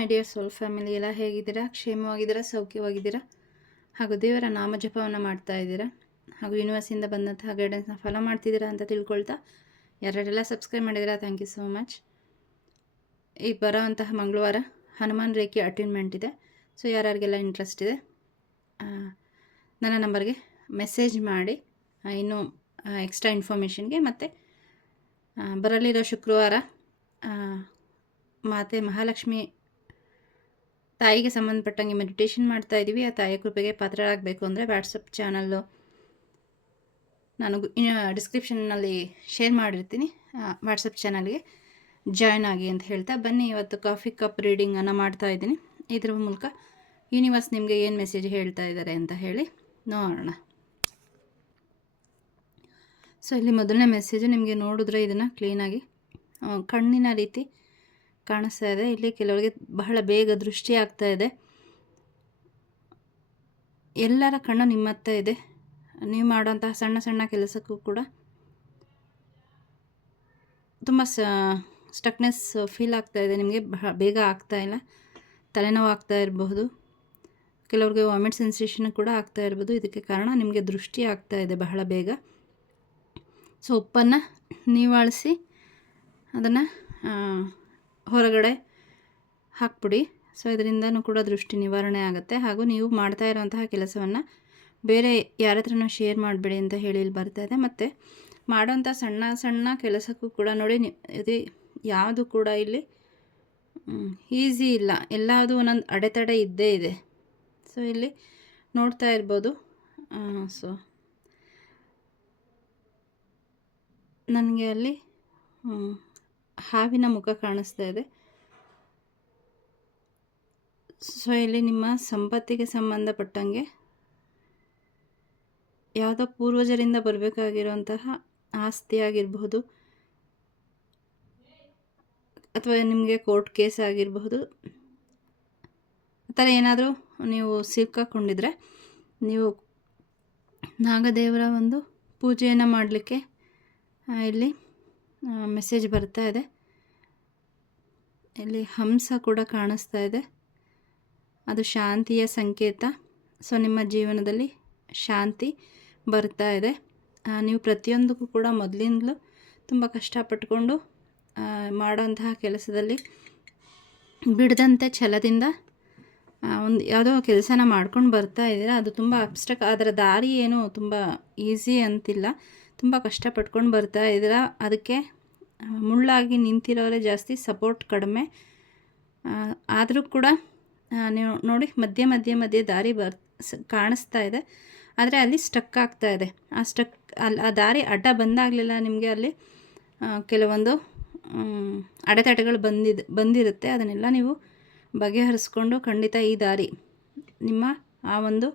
My dear soul family, ಎಲ್ಲ ಹೇಗಿದ್ದೀರಾ? ಕ್ಷೇಮವಾಗಿದ್ದೀರಾ? ಸೌಖ್ಯವಾಗಿದ್ದೀರಾ? ಹಾಗೂ ದೇವರ ನಾಮ ಜಪವನ್ನು ಮಾಡ್ತಾ ಇದ್ದೀರಾ? ಹಾಗೂ ಯೂನಿವರ್ಸಿಂದ ಬಂದಂತಹ ಗೈಡೆನ್ಸ್ನ ಫಾಲೋ ಮಾಡ್ತಿದ್ದೀರಾ ಅಂತ ತಿಳ್ಕೊಳ್ತಾ, ಯಾರ್ಯಾರೆಲ್ಲ ಸಬ್ಸ್ಕ್ರೈಬ್ ಮಾಡಿದ್ದೀರಾ, ಥ್ಯಾಂಕ್ ಯು ಸೋ ಮಚ್. ಈಗ ಬರೋವಂತಹ ಮಂಗಳವಾರ ಹನುಮಾನ್ ರೇಖೆ ಅಟೈನ್ಮೆಂಟ್ ಇದೆ. ಸೊ ಯಾರ್ಯಾರಿಗೆಲ್ಲ ಇಂಟ್ರೆಸ್ಟ್ ಇದೆ ನನ್ನ ನಂಬರ್ಗೆ ಮೆಸೇಜ್ ಮಾಡಿ ಇನ್ನೂ ಎಕ್ಸ್ಟ್ರಾ ಇನ್ಫಾರ್ಮೇಷನ್ಗೆ. ಮತ್ತು ಬರಲಿರೋ ಶುಕ್ರವಾರ ಮಾತೆ ಮಹಾಲಕ್ಷ್ಮಿ ತಾಯಿಗೆ ಸಂಬಂಧಪಟ್ಟಂಗೆ ಮೆಡಿಟೇಷನ್ ಮಾಡ್ತಾ ಇದ್ದೀವಿ. ಆ ತಾಯಿಯ ಕೃಪೆಗೆ ಪಾತ್ರರಾಗಬೇಕು ಅಂದರೆ ವಾಟ್ಸಪ್ ಚಾನಲ್ಲು ನಾನು ಡಿಸ್ಕ್ರಿಪ್ಷನ್ನಲ್ಲಿ ಶೇರ್ ಮಾಡಿರ್ತೀನಿ. ವಾಟ್ಸಪ್ ಚಾನಲ್ಗೆ ಜಾಯ್ನ್ ಆಗಿ ಅಂತ ಹೇಳ್ತಾ ಬನ್ನಿ. ಇವತ್ತು ಕಾಫಿ ಕಪ್ ರೀಡಿಂಗನ್ನು ಮಾಡ್ತಾ ಇದ್ದೀನಿ. ಇದ್ರ ಮೂಲಕ ಯೂನಿವರ್ಸ್ ನಿಮಗೆ ಏನು ಮೆಸೇಜ್ ಹೇಳ್ತಾ ಇದ್ದಾರೆ ಅಂತ ಹೇಳಿ ನೋಡೋಣ. ಸೊ ಇಲ್ಲಿ ಮೊದಲನೇ ಮೆಸೇಜು ನಿಮಗೆ ನೋಡಿದ್ರೆ ಇದನ್ನು ಕ್ಲೀನಾಗಿ ಕಣ್ಣಿನ ರೀತಿ ಕಾಣಿಸ್ತಾ ಇದೆ. ಇಲ್ಲಿ ಕೆಲವರಿಗೆ ಬಹಳ ಬೇಗ ದೃಷ್ಟಿ ಆಗ್ತಾ ಇದೆ. ಎಲ್ಲರ ಕಣ್ಣು ನಿಮ್ಮತ್ತ ಇದೆ. ನೀವು ಮಾಡುವಂತಹ ಸಣ್ಣ ಸಣ್ಣ ಕೆಲಸಕ್ಕೂ ಕೂಡ ತುಂಬ ಸ್ಟಕ್ನೆಸ್ ಫೀಲ್ ಆಗ್ತಾ ಇದೆ. ನಿಮಗೆ ಬೇಗ ಆಗ್ತಾ ಇಲ್ಲ. ತಲೆನೋವು ಆಗ್ತಾ ಇರಬಹುದು, ಕೆಲವ್ರಿಗೆ ವಾಮಿಟ್ ಸೆನ್ಸೇಷನ್ ಕೂಡ ಆಗ್ತಾ ಇರ್ಬೋದು. ಇದಕ್ಕೆ ಕಾರಣ ನಿಮಗೆ ದೃಷ್ಟಿ ಆಗ್ತಾ ಇದೆ ಬಹಳ ಬೇಗ. ಸೊ ಉಪ್ಪನ್ನು ನೀವಾಳಿಸಿ ಅದನ್ನು ಹೊರಗಡೆ ಹಾಕ್ಬಿಡಿ. ಸೊ ಇದರಿಂದನೂ ಕೂಡ ದೃಷ್ಟಿ ನಿವಾರಣೆ ಆಗುತ್ತೆ. ಹಾಗೂ ನೀವು ಮಾಡ್ತಾ ಇರುವಂತಹ ಕೆಲಸವನ್ನು ಬೇರೆ ಯಾರ ಹತ್ರನೂ ಶೇರ್ ಮಾಡಬೇಡಿ ಅಂತ ಹೇಳಿ ಇಲ್ಲಿ ಬರ್ತಾ ಇದೆ. ಮತ್ತು ಮಾಡೋಂಥ ಸಣ್ಣ ಸಣ್ಣ ಕೆಲಸಕ್ಕೂ ಕೂಡ ನೋಡಿ, ಇದು ಯಾವುದು ಕೂಡ ಇಲ್ಲಿ ಈಸಿ ಇಲ್ಲ. ಎಲ್ಲದೂ ಒಂದೊಂದು ಅಡೆತಡೆ ಇದ್ದೇ ಇದೆ. ಸೊ ಇಲ್ಲಿ ನೋಡ್ತಾ ಇರ್ಬೋದು. ಸೊ ನನಗೆ ಅಲ್ಲಿ ಹಾವಿನ ಮುಖ ಕಾಣಿಸ್ತಾ ಇದೆ. ಸೊ ಇಲ್ಲಿ ನಿಮ್ಮ ಸಂಪತ್ತಿಗೆ ಸಂಬಂಧಪಟ್ಟಂಗೆ ಯಾವುದೋ ಪೂರ್ವಜರಿಂದ ಬರಬೇಕಾಗಿರುವಂತಹ ಆಸ್ತಿ ಆಗಿರಬಹುದು, ಅಥವಾ ನಿಮಗೆ ಕೋರ್ಟ್ ಕೇಸ್ ಆಗಿರಬಹುದು. ಆ ಥರ ಏನಾದರೂ ನೀವು ಸಿಕ್ಕಾಕೊಂಡಿದ್ರೆ ನೀವು ನಾಗದೇವರ ಒಂದು ಪೂಜೆಯನ್ನು ಮಾಡಲಿಕ್ಕೆ ಇಲ್ಲಿ ಮೆಸೇಜ್ ಬರ್ತಾ ಇದೆ. ಇಲ್ಲಿ ಹಂಸ ಕೂಡ ಕಾಣಿಸ್ತಾ ಇದೆ. ಅದು ಶಾಂತಿಯ ಸಂಕೇತ. ಸೊ ನಿಮ್ಮ ಜೀವನದಲ್ಲಿ ಶಾಂತಿ ಬರ್ತಾ ಇದೆ. ನೀವು ಪ್ರತಿಯೊಂದಕ್ಕೂ ಕೂಡ ಮೊದಲಿಂದಲೂ ತುಂಬ ಕಷ್ಟಪಟ್ಟುಕೊಂಡು ಮಾಡೋಂತಹ ಕೆಲಸದಲ್ಲಿ ಬಿಡದಂತೆ ಛಲದಿಂದ ಒಂದು ಯಾವುದೋ ಕೆಲಸನ ಮಾಡ್ಕೊಂಡು ಬರ್ತಾ ಇದ್ದೀರಾ. ಅದು ತುಂಬ ಅದರ ದಾರಿ ಏನು ತುಂಬ ಈಸಿ ಅಂತಿಲ್ಲ. ತುಂಬ ಕಷ್ಟಪಟ್ಕೊಂಡು ಬರ್ತಾ ಇದ್ದೀರಾ. ಅದಕ್ಕೆ ಮುಳ್ಳಾಗಿ ನಿಂತಿರೋರೇ ಜಾಸ್ತಿ, ಸಪೋರ್ಟ್ ಕಡಿಮೆ. ಆದರೂ ಕೂಡ ನೀವು ನೋಡಿ ಮಧ್ಯೆ ಮಧ್ಯೆ ಮಧ್ಯೆ ದಾರಿ ಕಾಣಿಸ್ತಾ ಇದೆ. ಆದರೆ ಅಲ್ಲಿ ಸ್ಟಕ್ ಆಗ್ತಾ ಇದೆ. ಆ ದಾರಿ ಅಡ್ಡ ಬಂದಾಗಲಿಲ್ಲ ನಿಮಗೆ ಅಲ್ಲಿ ಕೆಲವೊಂದು ಅಡೆತಡೆಗಳು ಬಂದಿರುತ್ತೆ. ಅದನ್ನೆಲ್ಲ ನೀವು ಬಗೆಹರಿಸ್ಕೊಂಡು ಖಂಡಿತ ಈ ದಾರಿ ನಿಮ್ಮ ಆ ಒಂದು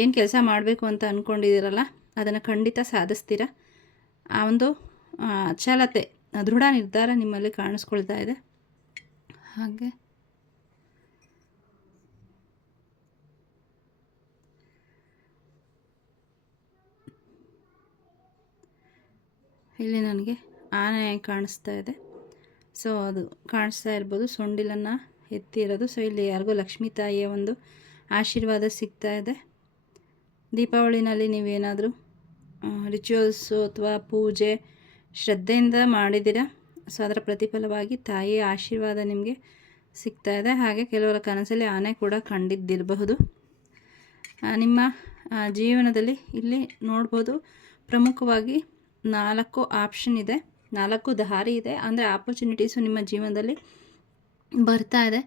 ಏನು ಕೆಲಸ ಮಾಡಬೇಕು ಅಂತ ಅಂದ್ಕೊಂಡಿದ್ದೀರಲ್ಲ ಅದನ್ನು ಖಂಡಿತ ಸಾಧಿಸ್ತೀರ. ಆ ಒಂದು ಛಲತೆ, ದೃಢ ನಿರ್ಧಾರ ನಿಮ್ಮಲ್ಲಿ ಕಾಣಿಸ್ಕೊಳ್ತಾ ಇದೆ. ಹಾಗೆ ಇಲ್ಲಿ ನನಗೆ ಆನೆ ಕಾಣಿಸ್ತಾ ಇದೆ. ಸೊ ಅದು ಕಾಣಿಸ್ತಾ ಇರ್ಬೋದು, ಸೊಂಡಿಲನ್ನು ಎತ್ತಿರೋದು. ಸೊ ಇಲ್ಲಿ ಯಾರಿಗೂ ಲಕ್ಷ್ಮೀ ತಾಯಿಯ ಒಂದು ಆಶೀರ್ವಾದ ಸಿಗ್ತಾ ಇದೆ. ದೀಪಾವಳಿನಲ್ಲಿ ನೀವೇನಾದರೂ ರಿಚುವಲ್ಸು ಅಥವಾ ಪೂಜೆ ಶ್ರದ್ಧೆಯಿಂದ ಮಾಡಿದ್ದೀರಾ. ಸೊ ಅದರ ಪ್ರತಿಫಲವಾಗಿ ತಾಯಿಯ ಆಶೀರ್ವಾದ ನಿಮಗೆ ಸಿಗ್ತಾ ಇದೆ. ಹಾಗೆ ಕೆಲವರ ಕನಸಲ್ಲಿ ಆನೆ ಕೂಡ ಕಂಡಿದ್ದಿರಬಹುದು. ನಿಮ್ಮ ಜೀವನದಲ್ಲಿ ಇಲ್ಲಿ ನೋಡ್ಬೋದು, ಪ್ರಮುಖವಾಗಿ 4 ಆಪ್ಷನ್ ಇದೆ, 4 ದಾರಿ ಇದೆ. ಅಂದರೆ ಆಪರ್ಚುನಿಟೀಸು ನಿಮ್ಮ ಜೀವನದಲ್ಲಿ ಬರ್ತಾ ಇದೆ.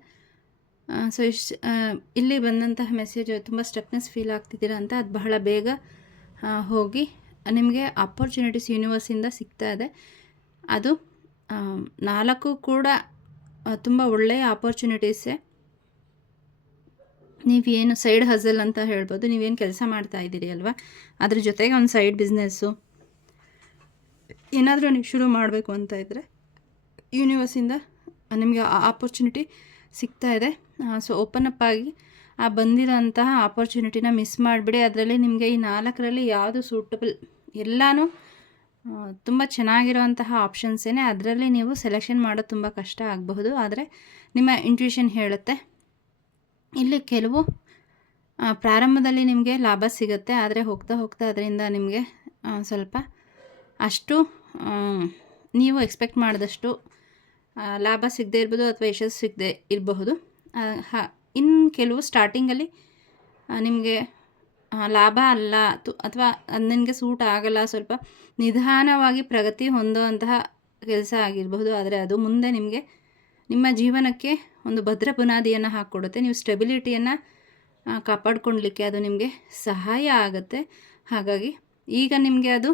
ಸೊ ಇಲ್ಲಿ ಬಂದಂತಹ ಮೆಸೇಜ್ ತುಂಬ ಸ್ಟಕ್ನೆಸ್ ಫೀಲ್ ಆಗ್ತಿದ್ದೀರಾ ಅಂತ. ಅದು ಬಹಳ ಬೇಗ ಹೋಗಿ ನಿಮಗೆ ಆಪರ್ಚುನಿಟೀಸ್ ಯೂನಿವರ್ಸಿಂದ ಸಿಗ್ತಾ ಇದೆ. ಅದು 4 ಕೂಡ ತುಂಬ ಒಳ್ಳೆಯ ಆಪರ್ಚುನಿಟೀಸೇ. ನೀವೇನು ಸೈಡ್ ಹಸಲ್ ಅಂತ ಹೇಳ್ಬೋದು, ನೀವೇನು ಕೆಲಸ ಮಾಡ್ತಾ ಇದ್ದೀರಿ ಅಲ್ವಾ, ಅದ್ರ ಜೊತೆಗೆ ಒಂದು ಸೈಡ್ ಬಿಸ್ನೆಸ್ಸು ಏನಾದರೂ ನೀವು ಶುರು ಮಾಡಬೇಕು ಅಂತ ಇದ್ದರೆ ಯೂನಿವರ್ಸಿಂದ ನಿಮಗೆ ಆಪರ್ಚುನಿಟಿ ಸಿಗ್ತಾ ಇದೆ. ಸೊ ಓಪನ್ ಅಪ್ ಆಗಿ ಆ ಬಂದಿರೋಂತಹ ಆಪರ್ಚುನಿಟಿನ ಮಿಸ್ ಮಾಡಿಬಿಡಿ. ಅದರಲ್ಲಿ ನಿಮಗೆ ಈ 4ರಲ್ಲಿ ಯಾವುದು ಸೂಟಬಲ್, ಎಲ್ಲನೂ ತುಂಬ ಚೆನ್ನಾಗಿರುವಂತಹ ಆಪ್ಷನ್ಸೇ. ಅದರಲ್ಲಿ ನೀವು ಸೆಲೆಕ್ಷನ್ ಮಾಡೋದು ತುಂಬ ಕಷ್ಟ ಆಗಬಹುದು, ಆದರೆ ನಿಮ್ಮ ಇಂಟ್ಯೂಷನ್ ಹೇಳುತ್ತೆ. ಇಲ್ಲಿ ಕೆಲವು ಪ್ರಾರಂಭದಲ್ಲಿ ನಿಮಗೆ ಲಾಭ ಸಿಗುತ್ತೆ, ಆದರೆ ಹೋಗ್ತಾ ಹೋಗ್ತಾ ಅದರಿಂದ ನಿಮಗೆ ಸ್ವಲ್ಪ ಅಷ್ಟು ನೀವು ಎಕ್ಸ್ಪೆಕ್ಟ್ ಮಾಡಿದಷ್ಟು ಲಾಭ ಸಿಗದೇ ಇರ್ಬೋದು ಅಥವಾ ಯಶಸ್ಸು ಸಿಗದೆ ಇರಬಹುದು. ಇನ್ನು ಕೆಲವು ಸ್ಟಾರ್ಟಿಂಗಲ್ಲಿ ನಿಮಗೆ ಲಾಭ ಅಲ್ಲ ಅಥವಾ ಅದು ನಿನಗೆ ಸೂಟ್ ಆಗಲ್ಲ, ಸ್ವಲ್ಪ ನಿಧಾನವಾಗಿ ಪ್ರಗತಿ ಹೊಂದುವಂತಹ ಕೆಲಸ ಆಗಿರಬಹುದು, ಆದರೆ ಅದು ಮುಂದೆ ನಿಮಗೆ ನಿಮ್ಮ ಜೀವನಕ್ಕೆ ಒಂದು ಭದ್ರ ಬುನಾದಿಯನ್ನು ಹಾಕ್ಕೊಡುತ್ತೆ. ನೀವು ಸ್ಟೆಬಿಲಿಟಿಯನ್ನು ಕಾಪಾಡ್ಕೊಳ್ಲಿಕ್ಕೆ ಅದು ನಿಮಗೆ ಸಹಾಯ ಆಗುತ್ತೆ. ಹಾಗಾಗಿ ಈಗ ನಿಮಗೆ ಅದು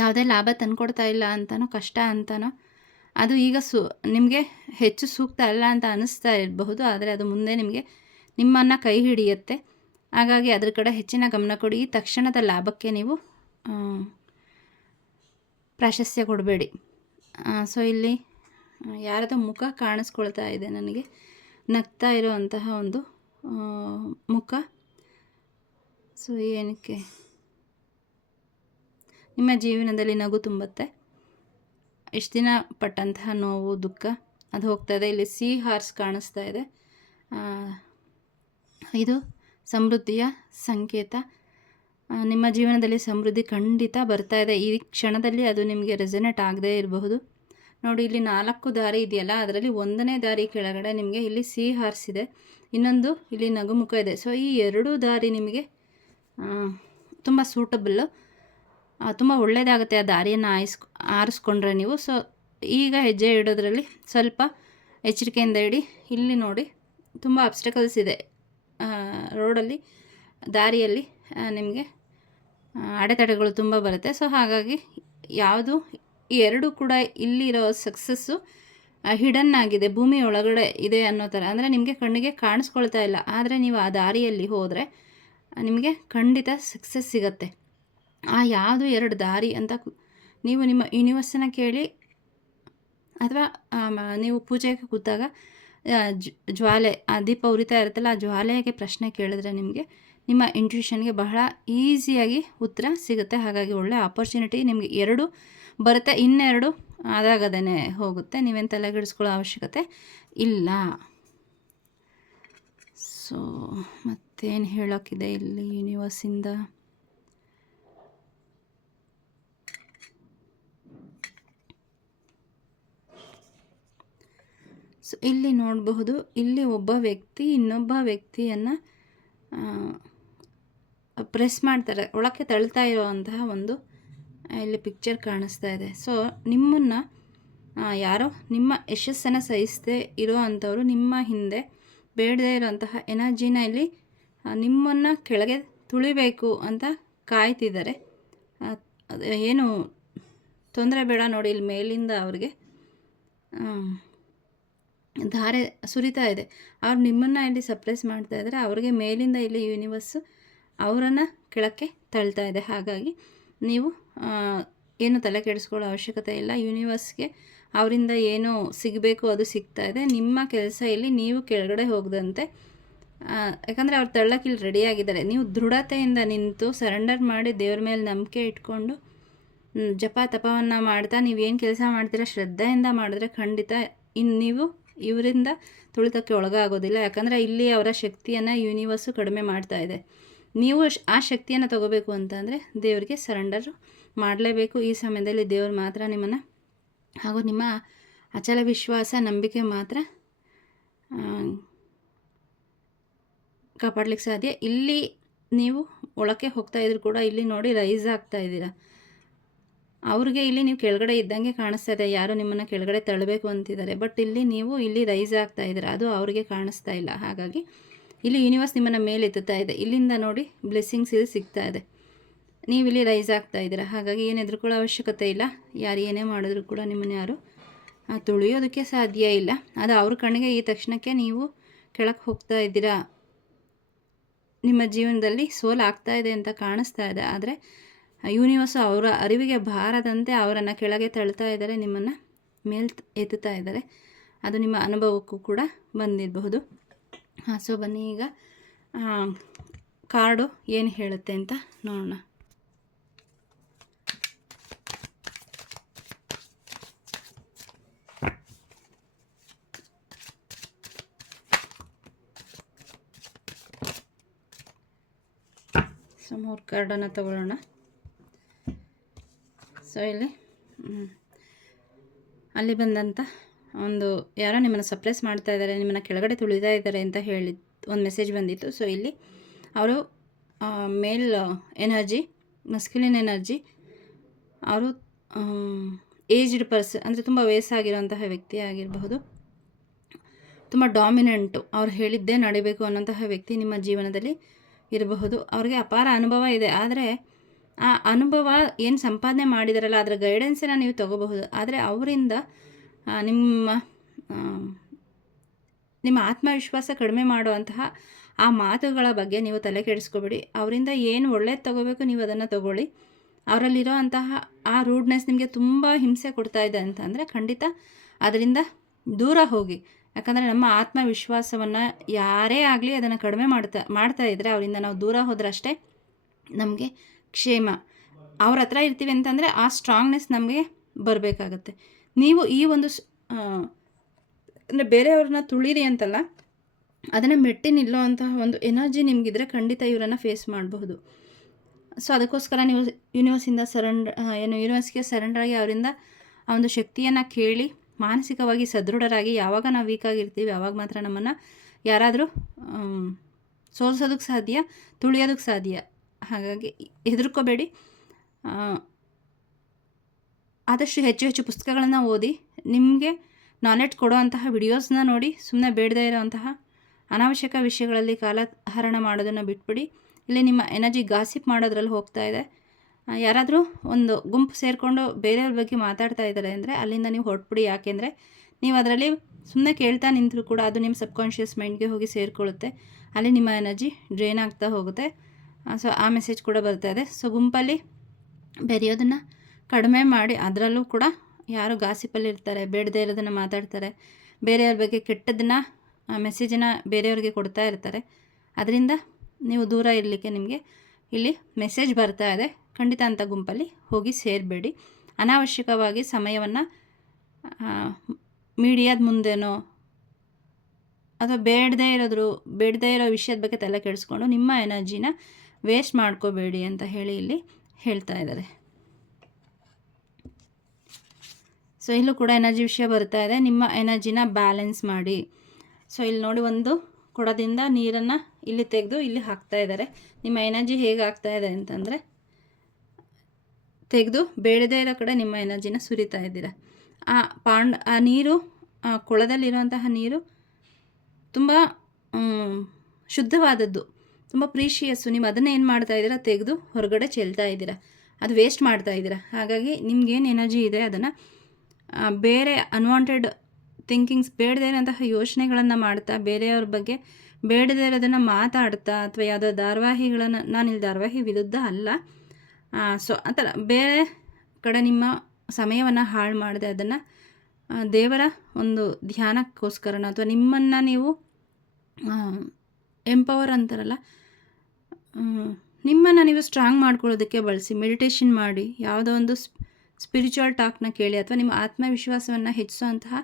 ಯಾವುದೇ ಲಾಭ ತಂದುಕೊಡ್ತಾ ಇಲ್ಲ ಅಂತನೋ ಕಷ್ಟ ಅಂತನೋ ಅದು ಈಗ ನಿಮಗೆ ಹೆಚ್ಚು ಸೂಕ್ತ ಅಲ್ಲ ಅಂತ ಅನ್ನಿಸ್ತಾ ಇರಬಹುದು, ಆದರೆ ಅದು ಮುಂದೆ ನಿಮಗೆ ನಿಮ್ಮನ್ನು ಕೈ ಹಿಡಿಯುತ್ತೆ. ಹಾಗಾಗಿ ಅದ್ರ ಕಡೆ ಹೆಚ್ಚಿನ ಗಮನ ಕೊಡಿ. ಈ ತಕ್ಷಣದ ಲಾಭಕ್ಕೆ ನೀವು ಪ್ರಾಶಸ್ತ್ಯ ಕೊಡಬೇಡಿ. ಸೊ ಇಲ್ಲಿ ಯಾರದೋ ಮುಖ ಕಾಣಿಸ್ಕೊಳ್ತಾ ಇದೆ ನನಗೆ, ನಗ್ತಾ ಇರುವಂತಹ ಒಂದು ಮುಖ. ಸೊ ಏನಕ್ಕೆ ನಿಮ್ಮ ಜೀವನದಲ್ಲಿ ನಗು ತುಂಬುತ್ತೆ. ಇಷ್ಟು ದಿನ ಪಟ್ಟಂತಹ ನೋವು ದುಃಖ ಅದು ಹೋಗ್ತಾ ಇದೆ. ಇಲ್ಲಿ ಸಿ ಹಾರ್ಸ್ ಕಾಣಿಸ್ತಾ ಇದೆ. ಇದು ಸಮೃದ್ಧಿಯ ಸಂಕೇತ. ನಿಮ್ಮ ಜೀವನದಲ್ಲಿ ಸಮೃದ್ಧಿ ಖಂಡಿತ ಬರ್ತಾ ಇದೆ. ಈ ಕ್ಷಣದಲ್ಲಿ ಅದು ನಿಮಗೆ ರೆಸೊನೇಟ್ ಆಗದೇ ಇರಬಹುದು. ನೋಡಿ, ಇಲ್ಲಿ 4 ದಾರಿ ಇದೆಯಲ್ಲ, ಅದರಲ್ಲಿ 1ನೇ ದಾರಿ ಕೆಳಗಡೆ ನಿಮಗೆ ಇಲ್ಲಿ ಸಿ ಹಾರ್ಸ್ ಇದೆ, ಇನ್ನೊಂದು ಇಲ್ಲಿ ನಗುಮುಖ ಇದೆ. ಸೊ ಈ 2 ದಾರಿ ನಿಮಗೆ ತುಂಬ ಸೂಟಬಲ್ಲು, ತುಂಬ ಒಳ್ಳೆಯದಾಗುತ್ತೆ. ಆ ದಾರಿಯನ್ನು ಆರಿಸ್ಕೊಂಡ್ರೆ ನೀವು. ಸೊ ಈಗ ಹೆಜ್ಜೆ ಇಡೋದ್ರಲ್ಲಿ ಸ್ವಲ್ಪ ಎಚ್ಚರಿಕೆಯಿಂದ ಇಡಿ. ಇಲ್ಲಿ ನೋಡಿ, ತುಂಬ ಅಬ್ಸ್ಟಕಲ್ಸ್ ಇದೆ ರೋಡಲ್ಲಿ, ದಾರಿಯಲ್ಲಿ ನಿಮಗೆ ಅಡೆತಡೆಗಳು ತುಂಬ ಬರುತ್ತೆ. ಸೊ ಹಾಗಾಗಿ ಯಾವುದು ಈ 2 ಕೂಡ ಇಲ್ಲಿರೋ ಸಕ್ಸಸ್ಸು ಹಿಡನ್ ಆಗಿದೆ, ಭೂಮಿ ಒಳಗಡೆ ಇದೆ ಅನ್ನೋ ಥರ. ಅಂದರೆ ನಿಮಗೆ ಕಣ್ಣಿಗೆ ಕಾಣಿಸ್ಕೊಳ್ತಾ ಇಲ್ಲ, ಆದರೆ ನೀವು ಆ ದಾರಿಯಲ್ಲಿ ಹೋದರೆ ನಿಮಗೆ ಖಂಡಿತ ಸಕ್ಸಸ್ ಸಿಗತ್ತೆ. ಆ ಯಾವುದು 2 ದಾರಿ ಅಂತ ನೀವು ನಿಮ್ಮ ಯೂನಿವರ್ಸನ್ನು ಕೇಳಿ, ಅಥವಾ ನೀವು ಪೂಜೆಗೆ ಕೂತಾಗ ಜ್ವಾಲೆ, ಆ ದೀಪ ಉರಿತಾ ಇರುತ್ತಲ್ಲ, ಆ ಜ್ವಾಲೆಗೆ ಪ್ರಶ್ನೆ ಕೇಳಿದ್ರೆ ನಿಮಗೆ ನಿಮ್ಮ ಇಂಟ್ಯೂಷನ್ಗೆ ಬಹಳ ಈಸಿಯಾಗಿ ಉತ್ತರ ಸಿಗುತ್ತೆ. ಹಾಗಾಗಿ ಒಳ್ಳೆ ಆಪರ್ಚುನಿಟಿ ನಿಮಗೆ 2 ಬರುತ್ತೆ, ಇನ್ನೆರಡು ಅದಾಗದೇ ಹೋಗುತ್ತೆ. ನೀವೇನು ತಲೆಗೆಡಿಸ್ಕೊಳ್ಳೋ ಅವಶ್ಯಕತೆ ಇಲ್ಲ. ಸೊ ಮತ್ತೇನು ಹೇಳೋಕ್ಕಿದೆ ಇಲ್ಲಿ ಯೂನಿವರ್ಸಿಂದ? ಸೊ ಇಲ್ಲಿ ನೋಡಬಹುದು, ಇಲ್ಲಿ ಒಬ್ಬ ವ್ಯಕ್ತಿ ಇನ್ನೊಬ್ಬ ವ್ಯಕ್ತಿಯನ್ನು ಪ್ರೆಸ್ ಮಾಡ್ತಾರೆ, ಒಳಕ್ಕೆ ತಳ್ತಾ ಇರೋವಂತಹ ಒಂದು ಇಲ್ಲಿ ಪಿಕ್ಚರ್ ಕಾಣಿಸ್ತಾ ಇದೆ. ಸೊ ನಿಮ್ಮನ್ನು ಯಾರೋ ನಿಮ್ಮ ಯಶಸ್ಸನ್ನು ಸಹಿಸದೆ ಇರೋ ಅಂಥವ್ರು ನಿಮ್ಮ ಹಿಂದೆ ಬೇಡದೇ ಇರೋಂತಹ ಎನರ್ಜಿನ ಇಲ್ಲಿ ನಿಮ್ಮನ್ನು ಕೆಳಗೆ ತುಳಿಬೇಕು ಅಂತ ಕಾಯ್ತಿದ್ದಾರೆ. ಏನು ತೊಂದರೆ ಬೇಡ ನೋಡಿ, ಇಲ್ಲಿ ಮೇಲಿಂದ ಅವ್ರಿಗೆ ಧಾರೆ ಸುರಿತಾ ಇದೆ. ಅವ್ರು ನಿಮ್ಮನ್ನು ಇಲ್ಲಿ ಸಪ್ರೆಸ್ ಮಾಡ್ತಾ ಇದ್ದಾರೆ, ಅವ್ರಿಗೆ ಮೇಲಿಂದ ಇಲ್ಲಿ ಯೂನಿವರ್ಸು ಅವರನ್ನು ಕೆಳಕ್ಕೆ ತಳ್ತಾ ಇದೆ. ಹಾಗಾಗಿ ನೀವು ಏನು ತಲೆ ಕೆಡಿಸ್ಕೊಳ್ಳೋ ಅವಶ್ಯಕತೆ ಇಲ್ಲ. ಯೂನಿವರ್ಸ್ಗೆ ಅವರಿಂದ ಏನು ಸಿಗಬೇಕು ಅದು ಸಿಗ್ತಾ ಇದೆ. ನಿಮ್ಮ ಕೆಲಸ ಇಲ್ಲಿ ನೀವು ಕೆಳಗಡೆ ಹೋಗದಂತೆ, ಯಾಕಂದರೆ ಅವ್ರು ತಳ್ಳಕ್ಕೆ ಇಲ್ಲಿ ರೆಡಿಯಾಗಿದ್ದಾರೆ. ನೀವು ದೃಢತೆಯಿಂದ ನಿಂತು ಸರೆಂಡರ್ ಮಾಡಿ ದೇವ್ರ ಮೇಲೆ ನಂಬಿಕೆ ಇಟ್ಕೊಂಡು ಜಪ ತಪವನ್ನು ಮಾಡ್ತಾ ನೀವೇನು ಕೆಲಸ ಮಾಡ್ತೀರಾ ಶ್ರದ್ಧೆಯಿಂದ ಮಾಡಿದ್ರೆ ಖಂಡಿತ ನೀವು ಇವರಿಂದ ತುಳಿತಕ್ಕೆ ಒಳಗಾಗೋದಿಲ್ಲ. ಯಾಕಂದರೆ ಇಲ್ಲಿ ಅವರ ಶಕ್ತಿಯನ್ನು ಯೂನಿವರ್ಸು ಕಡಿಮೆ ಮಾಡ್ತಾ ಇದೆ. ನೀವು ಆ ಶಕ್ತಿಯನ್ನು ತಗೋಬೇಕು ಅಂತಂದರೆ ದೇವರಿಗೆ ಸರೆಂಡರ್ ಮಾಡಲೇಬೇಕು. ಈ ಸಮಯದಲ್ಲಿ ದೇವರು ಮಾತ್ರ ನಿಮ್ಮನ್ನು, ಹಾಗೂ ನಿಮ್ಮ ಅಚಲ ವಿಶ್ವಾಸ ನಂಬಿಕೆ ಮಾತ್ರ ಕಾಪಾಡಲಿಕ್ಕೆ ಸಾಧ್ಯ. ಇಲ್ಲಿ ನೀವು ಒಳಕ್ಕೆ ಹೋಗ್ತಾ ಇದ್ರು ಕೂಡ ಇಲ್ಲಿ ನೋಡಿ ರೈಸ್ ಆಗ್ತಾ ಇದ್ದೀರಾ. ಅವ್ರಿಗೆ ಇಲ್ಲಿ ನೀವು ಕೆಳಗಡೆ ಇದ್ದಂಗೆ ಕಾಣಿಸ್ತಾ ಇದೆ, ಯಾರು ನಿಮ್ಮನ್ನು ಕೆಳಗಡೆ ತಳ್ಳಬೇಕು ಅಂತಿದ್ದಾರೆ. ಬಟ್ ಇಲ್ಲಿ ನೀವು ಇಲ್ಲಿ ರೈಸ್ ಆಗ್ತಾ ಇದ್ದೀರಾ, ಅದು ಅವ್ರಿಗೆ ಕಾಣಿಸ್ತಾ ಇಲ್ಲ. ಹಾಗಾಗಿ ಇಲ್ಲಿ ಯೂನಿವರ್ಸ್ ನಿಮ್ಮನ್ನು ಮೇಲೆ ಎತ್ತುತ್ತಾ ಇದೆ. ಇಲ್ಲಿಂದ ನೋಡಿ ಬ್ಲೆಸ್ಸಿಂಗ್ಸ್ ಇದು ಸಿಗ್ತಾ ಇದೆ, ನೀವು ಇಲ್ಲಿ ರೈಸ್ ಆಗ್ತಾ ಇದ್ದೀರಾ. ಹಾಗಾಗಿ ಏನು ಹೆದರ್ಕೊಳ್ಳೋ ಅವಶ್ಯಕತೆ ಇಲ್ಲ. ಯಾರು ಏನೇ ಮಾಡಿದ್ರು ಕೂಡ ನಿಮ್ಮನ್ನು ಯಾರು ತುಳಿಯೋದಕ್ಕೆ ಸಾಧ್ಯ ಇಲ್ಲ. ಅದು ಅವ್ರ ಕಣ್ಣಿಗೆ ಈ ತಕ್ಷಣಕ್ಕೆ ನೀವು ಕೆಳಕ್ಕೆ ಹೋಗ್ತಾ ಇದ್ದೀರಾ, ನಿಮ್ಮ ಜೀವನದಲ್ಲಿ ಸೋಲಾಗ್ತಾ ಇದೆ ಅಂತ ಕಾಣಿಸ್ತಾ ಇದೆ. ಆದರೆ ಯೂನಿವರ್ಸು ಅವರ ಅರಿವಿಗೆ ಬಾರದಂತೆ ಅವರನ್ನು ಕೆಳಗೆ ತಳ್ತಾ ಇದ್ದಾರೆ, ನಿಮ್ಮನ್ನು ಮೇಲ್ ಎತ್ತುತ್ತಾ ಇದ್ದಾರೆ. ಅದು ನಿಮ್ಮ ಅನುಭವಕ್ಕೂ ಕೂಡ ಬಂದಿರಬಹುದು. ಸೊ ಬನ್ನಿ ಈಗ ಕಾರ್ಡು ಏನು ಹೇಳುತ್ತೆ ಅಂತ ನೋಡೋಣ. ಸೊ 3 ಕಾರ್ಡನ್ನು ತಗೊಳ್ಳೋಣ. ಸೊ ಇಲ್ಲಿ ಅಲ್ಲಿ ಬಂದಂಥ ಒಂದು ಯಾರೋ ನಿಮ್ಮನ್ನು ಸಪ್ರೆಸ್ ಮಾಡ್ತಾ ಇದ್ದಾರೆ, ನಿಮ್ಮನ್ನು ಕೆಳಗಡೆ ತುಳಿತಾ ಇದ್ದಾರೆ ಅಂತ ಹೇಳಿ ಒಂದು ಮೆಸೇಜ್ ಬಂದಿತ್ತು. ಸೊ ಇಲ್ಲಿ ಅವರು ಮೇಲ್ ಎನರ್ಜಿ, ಮಸ್ಕ್ಯುಲಿನ್ ಎನರ್ಜಿ, ಅವರು ಏಜ್ಡ್ ಪರ್ಸನ್ ಅಂದರೆ ತುಂಬ ವಯಸ್ಸಾಗಿರೋಂತಹ ವ್ಯಕ್ತಿ ಆಗಿರಬಹುದು, ತುಂಬ ಡಾಮಿನೆಂಟು, ಅವ್ರು ಹೇಳಿದ್ದೇ ನಡಿಬೇಕು ಅನ್ನೋಂತಹ ವ್ಯಕ್ತಿ ನಿಮ್ಮ ಜೀವನದಲ್ಲಿ ಇರಬಹುದು. ಅವ್ರಿಗೆ ಅಪಾರ ಅನುಭವ ಇದೆ, ಆದರೆ ಆ ಅನುಭವ ಏನು ಸಂಪಾದನೆ ಮಾಡಿದಾರಲ್ಲ ಅದರ ಗೈಡೆನ್ಸನ್ನು ನೀವು ತಗೋಬಹುದು. ಆದರೆ ಅವರಿಂದ ನಿಮ್ಮ ಆತ್ಮವಿಶ್ವಾಸ ಕಡಿಮೆ ಮಾಡುವಂತಹ ಆ ಮಾತುಗಳ ಬಗ್ಗೆ ನೀವು ತಲೆ ಕೆಡಿಸ್ಕೋಬೇಡಿ. ಅವರಿಂದ ಏನು ಒಳ್ಳೇದು ತಗೋಬೇಕು ನೀವು ಅದನ್ನು ತಗೊಳ್ಳಿ. ಅವರಲ್ಲಿರೋ ಅಂತಹ ಆ ರೂಡ್ನೆಸ್ ನಿಮಗೆ ತುಂಬ ಹಿಂಸೆ ಕೊಡ್ತಾ ಇದೆ ಅಂತಂದರೆ ಖಂಡಿತ ಅದರಿಂದ ದೂರ ಹೋಗಿ. ಯಾಕಂದರೆ ನಮ್ಮ ಆತ್ಮವಿಶ್ವಾಸವನ್ನು ಯಾರೇ ಆಗಲಿ ಅದನ್ನು ಕಡಿಮೆ ಮಾಡ್ತಾ ಇದ್ದರೆ ಅವರಿಂದ ನಾವು ದೂರ ಹೋದ್ರಷ್ಟೇ ನಮಗೆ ಕ್ಷೇಮ. ಅವ್ರ ಹತ್ರ ಇರ್ತೀವಿ ಅಂತಂದರೆ ಆ ಸ್ಟ್ರಾಂಗ್ನೆಸ್ ನಮಗೆ ಬರಬೇಕಾಗತ್ತೆ. ನೀವು ಈ ಒಂದು ಅಂದರೆ ಬೇರೆಯವ್ರನ್ನ ತುಳಿರಿ ಅಂತಲ್ಲ, ಅದನ್ನು ಮೆಟ್ಟಿ ನಿಲ್ಲುವಂತಹ ಒಂದು ಎನರ್ಜಿ ನಿಮಗಿದ್ರೆ ಖಂಡಿತ ಇವರನ್ನು ಫೇಸ್ ಮಾಡಬಹುದು. ಸೊ ಅದಕ್ಕೋಸ್ಕರ ನೀವು ಯೂನಿವರ್ಸ್ಗೆ ಸರೆಂಡರ್ ಆಗಿ ಅವರಿಂದ ಆ ಒಂದು ಶಕ್ತಿಯನ್ನು ಕೇಳಿ ಮಾನಸಿಕವಾಗಿ ಸದೃಢರಾಗಿ. ಯಾವಾಗ ನಾವು ವೀಕ್ ಆಗಿರ್ತೀವಿ ಆವಾಗ ಮಾತ್ರ ನಮ್ಮನ್ನು ಯಾರಾದರೂ ಸೋಲಿಸೋದಕ್ಕೆ ಸಾಧ್ಯ, ತುಳಿಯೋದಕ್ಕೆ ಸಾಧ್ಯ. ಹಾಗಾಗಿ ಹೆದರ್ಕೋಬೇಡಿ. ಆದಷ್ಟು ಹೆಚ್ಚು ಹೆಚ್ಚು ಪುಸ್ತಕಗಳನ್ನು ಓದಿ, ನಿಮಗೆ ನಾಲೆಡ್ಜ್ ಕೊಡುವಂತಹ ವಿಡಿಯೋಸ್ನ ನೋಡಿ, ಸುಮ್ಮನೆ ಬೇಡದೇ ಇರೋವಂತಹ ಅನಾವಶ್ಯಕ ವಿಷಯಗಳಲ್ಲಿ ಕಾಲಹರಣ ಮಾಡೋದನ್ನು ಬಿಟ್ಬಿಡಿ. ಇಲ್ಲಿ ನಿಮ್ಮ ಎನರ್ಜಿ ಗಾಸಿಪ್ ಮಾಡೋದ್ರಲ್ಲಿ ಹೋಗ್ತಾ ಇದೆ. ಯಾರಾದರೂ ಒಂದು ಗುಂಪು ಸೇರಿಕೊಂಡು ಬೇರೆಯವ್ರ ಬಗ್ಗೆ ಮಾತಾಡ್ತಾ ಇದ್ದಾರೆ ಅಂದರೆ ಅಲ್ಲಿಂದ ನೀವು ಹೊರಟ್ಬಿಡಿ. ಯಾಕೆಂದರೆ ನೀವು ಅದರಲ್ಲಿ ಸುಮ್ಮನೆ ಕೇಳ್ತಾ ನಿಂತರೂ ಕೂಡ ಅದು ನಿಮ್ಮ ಸಬ್ಕಾನ್ಷಿಯಸ್ ಮೈಂಡ್ಗೆ ಹೋಗಿ ಸೇರಿಕೊಳ್ಳುತ್ತೆ. ಅಲ್ಲಿ ನಿಮ್ಮ ಎನರ್ಜಿ ಡ್ರೈನ್ ಆಗ್ತಾ ಹೋಗುತ್ತೆ. ಸೊ ಆ ಮೆಸೇಜ್ ಕೂಡ ಬರ್ತಾ ಇದೆ. ಸೊ ಗುಂಪಲ್ಲಿ ಬೆರೆಯೋದನ್ನು ಕಡಿಮೆ ಮಾಡಿ. ಅದರಲ್ಲೂ ಕೂಡ ಯಾರು ಗಾಸಿಪಲ್ಲಿ ಇರ್ತಾರೆ, ಬೇಡದೇ ಇರೋದನ್ನು ಮಾತಾಡ್ತಾರೆ, ಬೇರೆಯವ್ರ ಬಗ್ಗೆ ಕೆಟ್ಟದನ್ನು ಮೆಸೇಜನ್ನು ಬೇರೆಯವ್ರಿಗೆ ಕೊಡ್ತಾ ಇರ್ತಾರೆ, ಅದರಿಂದ ನೀವು ದೂರ ಇರಲಿಕ್ಕೆ ನಿಮಗೆ ಇಲ್ಲಿ ಮೆಸೇಜ್ ಬರ್ತಾ ಇದೆ. ಖಂಡಿತ ಅಂಥ ಗುಂಪಲ್ಲಿ ಹೋಗಿ ಸೇರಬೇಡಿ. ಅನಾವಶ್ಯಕವಾಗಿ ಸಮಯವನ್ನು ಮೀಡಿಯಾದ ಮುಂದೆನೋ ಅಥವಾ ಬೇಡದೇ ಇರೋ ವಿಷಯದ ಬಗ್ಗೆ ತಲೆ ಕೆಡಿಸ್ಕೊಂಡು ನಿಮ್ಮ ಎನರ್ಜಿನ ವೇಸ್ಟ್ ಮಾಡ್ಕೋಬೇಡಿ ಅಂತ ಹೇಳಿ ಇಲ್ಲಿ ಹೇಳ್ತಾ ಇದ್ದಾರೆ. ಸೊ ಇಲ್ಲೂ ಕೂಡ ಎನರ್ಜಿ ವಿಷಯ ಬರ್ತಾ ಇದೆ. ನಿಮ್ಮ ಎನರ್ಜಿನ ಬ್ಯಾಲೆನ್ಸ್ ಮಾಡಿ. ಸೊ ಇಲ್ಲಿ ನೋಡಿ, ಒಂದು ಕೊಡದಿಂದ ನೀರನ್ನು ಇಲ್ಲಿ ತೆಗೆದು ಇಲ್ಲಿ ಹಾಕ್ತಾ ಇದ್ದಾರೆ. ನಿಮ್ಮ ಎನರ್ಜಿ ಹೇಗೆ ಆಗ್ತಾ ಇದೆ ಅಂತಂದರೆ, ತೆಗೆದು ಬೇಡದೇ ಇರೋ ಕಡೆ ನಿಮ್ಮ ಎನರ್ಜಿನ ಸುರಿತಾ ಇದ್ದೀರ. ಆ ನೀರು, ಕೊಳದಲ್ಲಿರುವಂತಹ ನೀರು ತುಂಬ ಶುದ್ಧವಾದದ್ದು, ತುಂಬ ಪ್ರೀಶಿಯಸ್ಸು. ನೀವು ಅದನ್ನು ಏನು ಮಾಡ್ತಾ ಇದ್ದೀರಾ, ತೆಗೆದು ಹೊರಗಡೆ ಚೆಲ್ತಾ ಇದ್ದೀರಾ, ಅದು ವೇಸ್ಟ್ ಮಾಡ್ತಾ ಇದ್ದೀರಾ. ಹಾಗಾಗಿ ನಿಮ್ಗೇನು ಎನರ್ಜಿ ಇದೆ ಅದನ್ನು ಬೇರೆ ಅನ್ವಾಂಟೆಡ್ ಥಿಂಕಿಂಗ್ಸ್, ಬೇಡದೇ ಇರೋಂತಹ ಯೋಚನೆಗಳನ್ನು ಮಾಡ್ತಾ, ಬೇರೆಯವ್ರ ಬಗ್ಗೆ ಬೇಡದೇ ಇರೋದನ್ನು ಮಾತಾಡ್ತಾ, ಅಥವಾ ಯಾವುದೋ ಧಾರಾವಾಹಿಗಳನ್ನು, ನಾನಿಲ್ಲಿ ಧಾರಾವಾಹಿ ವಿರುದ್ಧ ಅಲ್ಲ, ಸೊ ಆ ಥರ ಬೇರೆ ಕಡೆ ನಿಮ್ಮ ಸಮಯವನ್ನು ಹಾಳು ಮಾಡದೆ ಅದನ್ನು ದೇವರ ಒಂದು ಧ್ಯಾನಕ್ಕೋಸ್ಕರನ ಅಥವಾ ನಿಮ್ಮನ್ನು ನೀವು ಎಂಪವರ್ ಅಂತಾರಲ್ಲ, ನಿಮ್ಮನ್ನು ನೀವು ಸ್ಟ್ರಾಂಗ್ ಮಾಡ್ಕೊಳ್ಳೋದಕ್ಕೆ ಬಳಸಿ. ಮೆಡಿಟೇಷನ್ ಮಾಡಿ, ಯಾವುದೋ ಒಂದು ಸ್ಪಿರಿಚುವಲ್ ಟಾಕ್ನ ಕೇಳಿ, ಅಥವಾ ನಿಮ್ಮ ಆತ್ಮವಿಶ್ವಾಸವನ್ನು ಹೆಚ್ಚಿಸುವಂತಹ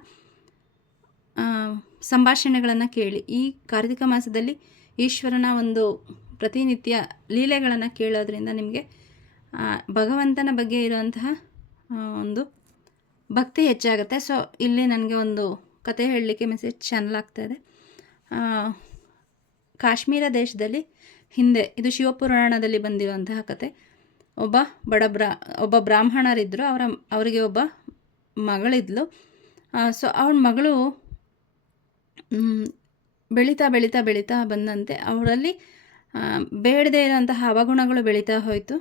ಸಂಭಾಷಣೆಗಳನ್ನು ಕೇಳಿ. ಈ ಕಾರ್ತಿಕ ಮಾಸದಲ್ಲಿ ಈಶ್ವರನ ಒಂದು ಪ್ರತಿನಿತ್ಯ ಲೀಲೆಗಳನ್ನು ಕೇಳೋದ್ರಿಂದ ನಿಮಗೆ ಭಗವಂತನ ಬಗ್ಗೆ ಇರುವಂತಹ ಒಂದು ಭಕ್ತಿ ಹೆಚ್ಚಾಗುತ್ತೆ. ಸೊ ಇಲ್ಲಿ ನನಗೆ ಒಂದು ಕತೆ ಹೇಳಲಿಕ್ಕೆ ಮೆಸೇಜ್ ಚಾನಲ್ ಆಗ್ತಾಯಿದೆ. ಕಾಶ್ಮೀರ ದೇಶದಲ್ಲಿ ಹಿಂದೆ, ಇದು ಶಿವಪುರಾಣದಲ್ಲಿ ಬಂದಿರುವಂತಹ ಕತೆ. ಒಬ್ಬ ಬ್ರಾಹ್ಮಣರಿದ್ದರು. ಅವರಿಗೆ ಒಬ್ಬ ಮಗಳಿದ್ಲು. ಸೊ ಅವಳ ಮಗಳು ಬೆಳೀತಾ ಬೆಳೀತಾ ಬೆಳೀತಾ ಬಂದಂತೆ ಅವರಲ್ಲಿ ಬೇಡದೇ ಇರೋಂತಹ ಅವಗುಣಗಳು ಬೆಳೀತಾ ಹೋಯಿತು.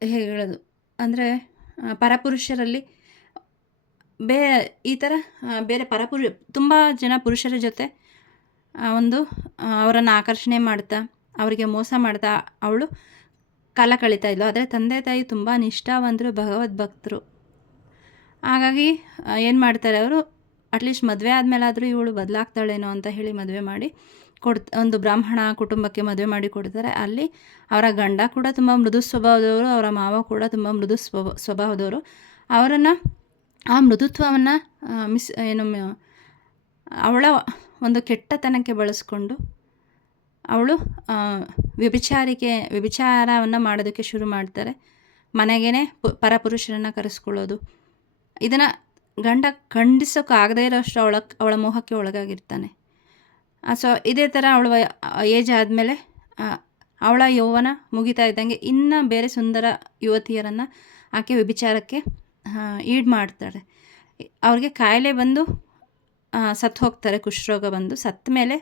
ಹೇಗೆ ಹೇಳೋದು ಅಂದರೆ, ಪರಪುರುಷರಲ್ಲಿ ಈ ಥರ ಬೇರೆ ತುಂಬ ಜನ ಪುರುಷರ ಜೊತೆ ಅವರನ್ನು ಆಕರ್ಷಣೆ ಮಾಡ್ತಾ, ಅವರಿಗೆ ಮೋಸ ಮಾಡ್ತಾ ಅವಳು ಕಾಲ ಕಳೀತಾ ಇದ್ಲು. ಆದರೆ ತಂದೆ ತಾಯಿ ತುಂಬ ನಿಷ್ಠಾವಂತರು, ಭಗವದ್ಭಕ್ತರು. ಹಾಗಾಗಿ ಏನು ಮಾಡ್ತಾರೆ ಅವರು, ಅಟ್ಲೀಸ್ಟ್ ಮದುವೆ ಆದಮೇಲಾದರೂ ಇವಳು ಬದಲಾಗ್ತಾಳೇನೋ ಅಂತ ಹೇಳಿ ಮದುವೆ ಮಾಡಿ ಒಂದು ಬ್ರಾಹ್ಮಣ ಕುಟುಂಬಕ್ಕೆ ಮದುವೆ ಮಾಡಿ ಕೊಡ್ತಾರೆ. ಅಲ್ಲಿ ಅವರ ಗಂಡ ಕೂಡ ತುಂಬ ಮೃದು ಸ್ವಭಾವದವರು, ಅವರ ಮಾವ ಕೂಡ ತುಂಬ ಮೃದು ಸ್ವಭಾವದವರು. ಅವರನ್ನು ಆ ಮೃದುತ್ವವನ್ನು ಅವಳ ಒಂದು ಕೆಟ್ಟತನಕ್ಕೆ ಬಳಸ್ಕೊಂಡು ಅವಳು ವ್ಯಭಿಚಾರವನ್ನು ಮಾಡೋದಕ್ಕೆ ಶುರು ಮಾಡ್ತಾರೆ. ಮನೆಗೇ ಪರಪುರುಷರನ್ನು ಕರೆಸ್ಕೊಳ್ಳೋದು. ಇದನ್ನು ಗಂಡ ಖಂಡಿಸೋಕ್ಕಾಗದೇ ಇರೋಷ್ಟು ಅವಳ ಮೋಹಕ್ಕೆ ಒಳಗಾಗಿರ್ತಾನೆ. ಸೊ ಇದೇ ಥರ ಅವಳ ಏಜ್ ಆದಮೇಲೆ ಅವಳ ಯೌವನ ಮುಗಿತಾ ಇದ್ದಂಗೆ ಇನ್ನು ಬೇರೆ ಸುಂದರ ಯುವತಿಯರನ್ನು ಆಕೆ ವ್ಯಭಿಚಾರಕ್ಕೆ ಈಡು ಮಾಡ್ತಾಳೆ. ಅವ್ರಿಗೆ ಕಾಯಿಲೆ ಬಂದು ಸತ್ತು ಹೋಗ್ತಾರೆ, ಕುಷ್ಠರೋಗ ಬಂದು. ಸತ್ತ ಮೇಲೆ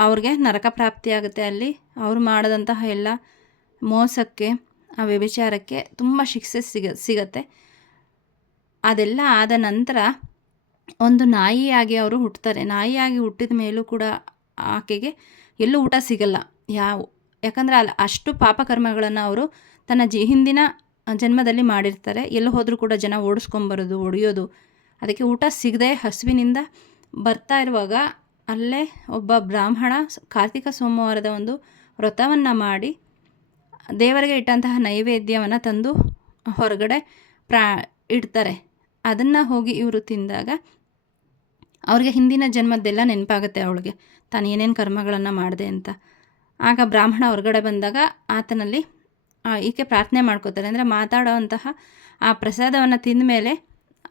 ಅವ್ರಿಗೆ ನರಕ ಪ್ರಾಪ್ತಿಯಾಗುತ್ತೆ. ಅಲ್ಲಿ ಅವರು ಮಾಡಿದಂತಹ ಎಲ್ಲ ಮೋಸಕ್ಕೆ, ಆ ವ್ಯಭಿಚಾರಕ್ಕೆ ತುಂಬ ಶಿಕ್ಷೆ ಸಿಗತ್ತೆ. ಅದೆಲ್ಲ ಆದ ನಂತರ ಒಂದು ನಾಯಿಯಾಗಿ ಅವರು ಹುಟ್ಟುತ್ತಾರೆ. ನಾಯಿಯಾಗಿ ಹುಟ್ಟಿದ ಮೇಲೂ ಕೂಡ ಆಕೆಗೆ ಎಲ್ಲೂ ಊಟ ಸಿಗಲ್ಲ. ಯಾಕಂದರೆ ಅಷ್ಟು ಪಾಪಕರ್ಮಗಳನ್ನು ಅವರು ತನ್ನ ಹಿಂದಿನ ಜನ್ಮದಲ್ಲಿ ಮಾಡಿರ್ತಾರೆ. ಎಲ್ಲೂ ಹೋದರೂ ಕೂಡ ಜನ ಓಡಿಸ್ಕೊಂಬರೋದು, ಹೊಡೆಯೋದು. ಅದಕ್ಕೆ ಊಟ ಸಿಗದೆ ಹಸುವಿನಿಂದ ಬರ್ತಾ ಇರುವಾಗ ಅಲ್ಲೇ ಒಬ್ಬ ಬ್ರಾಹ್ಮಣ ಕಾರ್ತಿಕ ಸೋಮವಾರದ ಒಂದು ವ್ರತವನ್ನು ಮಾಡಿ ದೇವರಿಗೆ ಇಟ್ಟಂತಹ ನೈವೇದ್ಯವನ್ನು ತಂದು ಹೊರಗಡೆ ಇಡ್ತಾರೆ. ಅದನ್ನು ಹೋಗಿ ಇವರು ತಿಂದಾಗ ಅವ್ರಿಗೆ ಹಿಂದಿನ ಜನ್ಮದ್ದೆಲ್ಲ ನೆನಪಾಗುತ್ತೆ. ಅವಳಿಗೆ ತಾನು ಏನೇನು ಕರ್ಮಗಳನ್ನು ಮಾಡಿದೆ ಅಂತ. ಆಗ ಬ್ರಾಹ್ಮಣ ಹೊರಗಡೆ ಬಂದಾಗ ಆತನಲ್ಲಿ ಈಕೆ ಪ್ರಾರ್ಥನೆ ಮಾಡ್ಕೋತಾರೆ. ಅಂದರೆ ಮಾತಾಡೋವಂತಹ ಆ ಪ್ರಸಾದವನ್ನು ತಿಂದ ಮೇಲೆ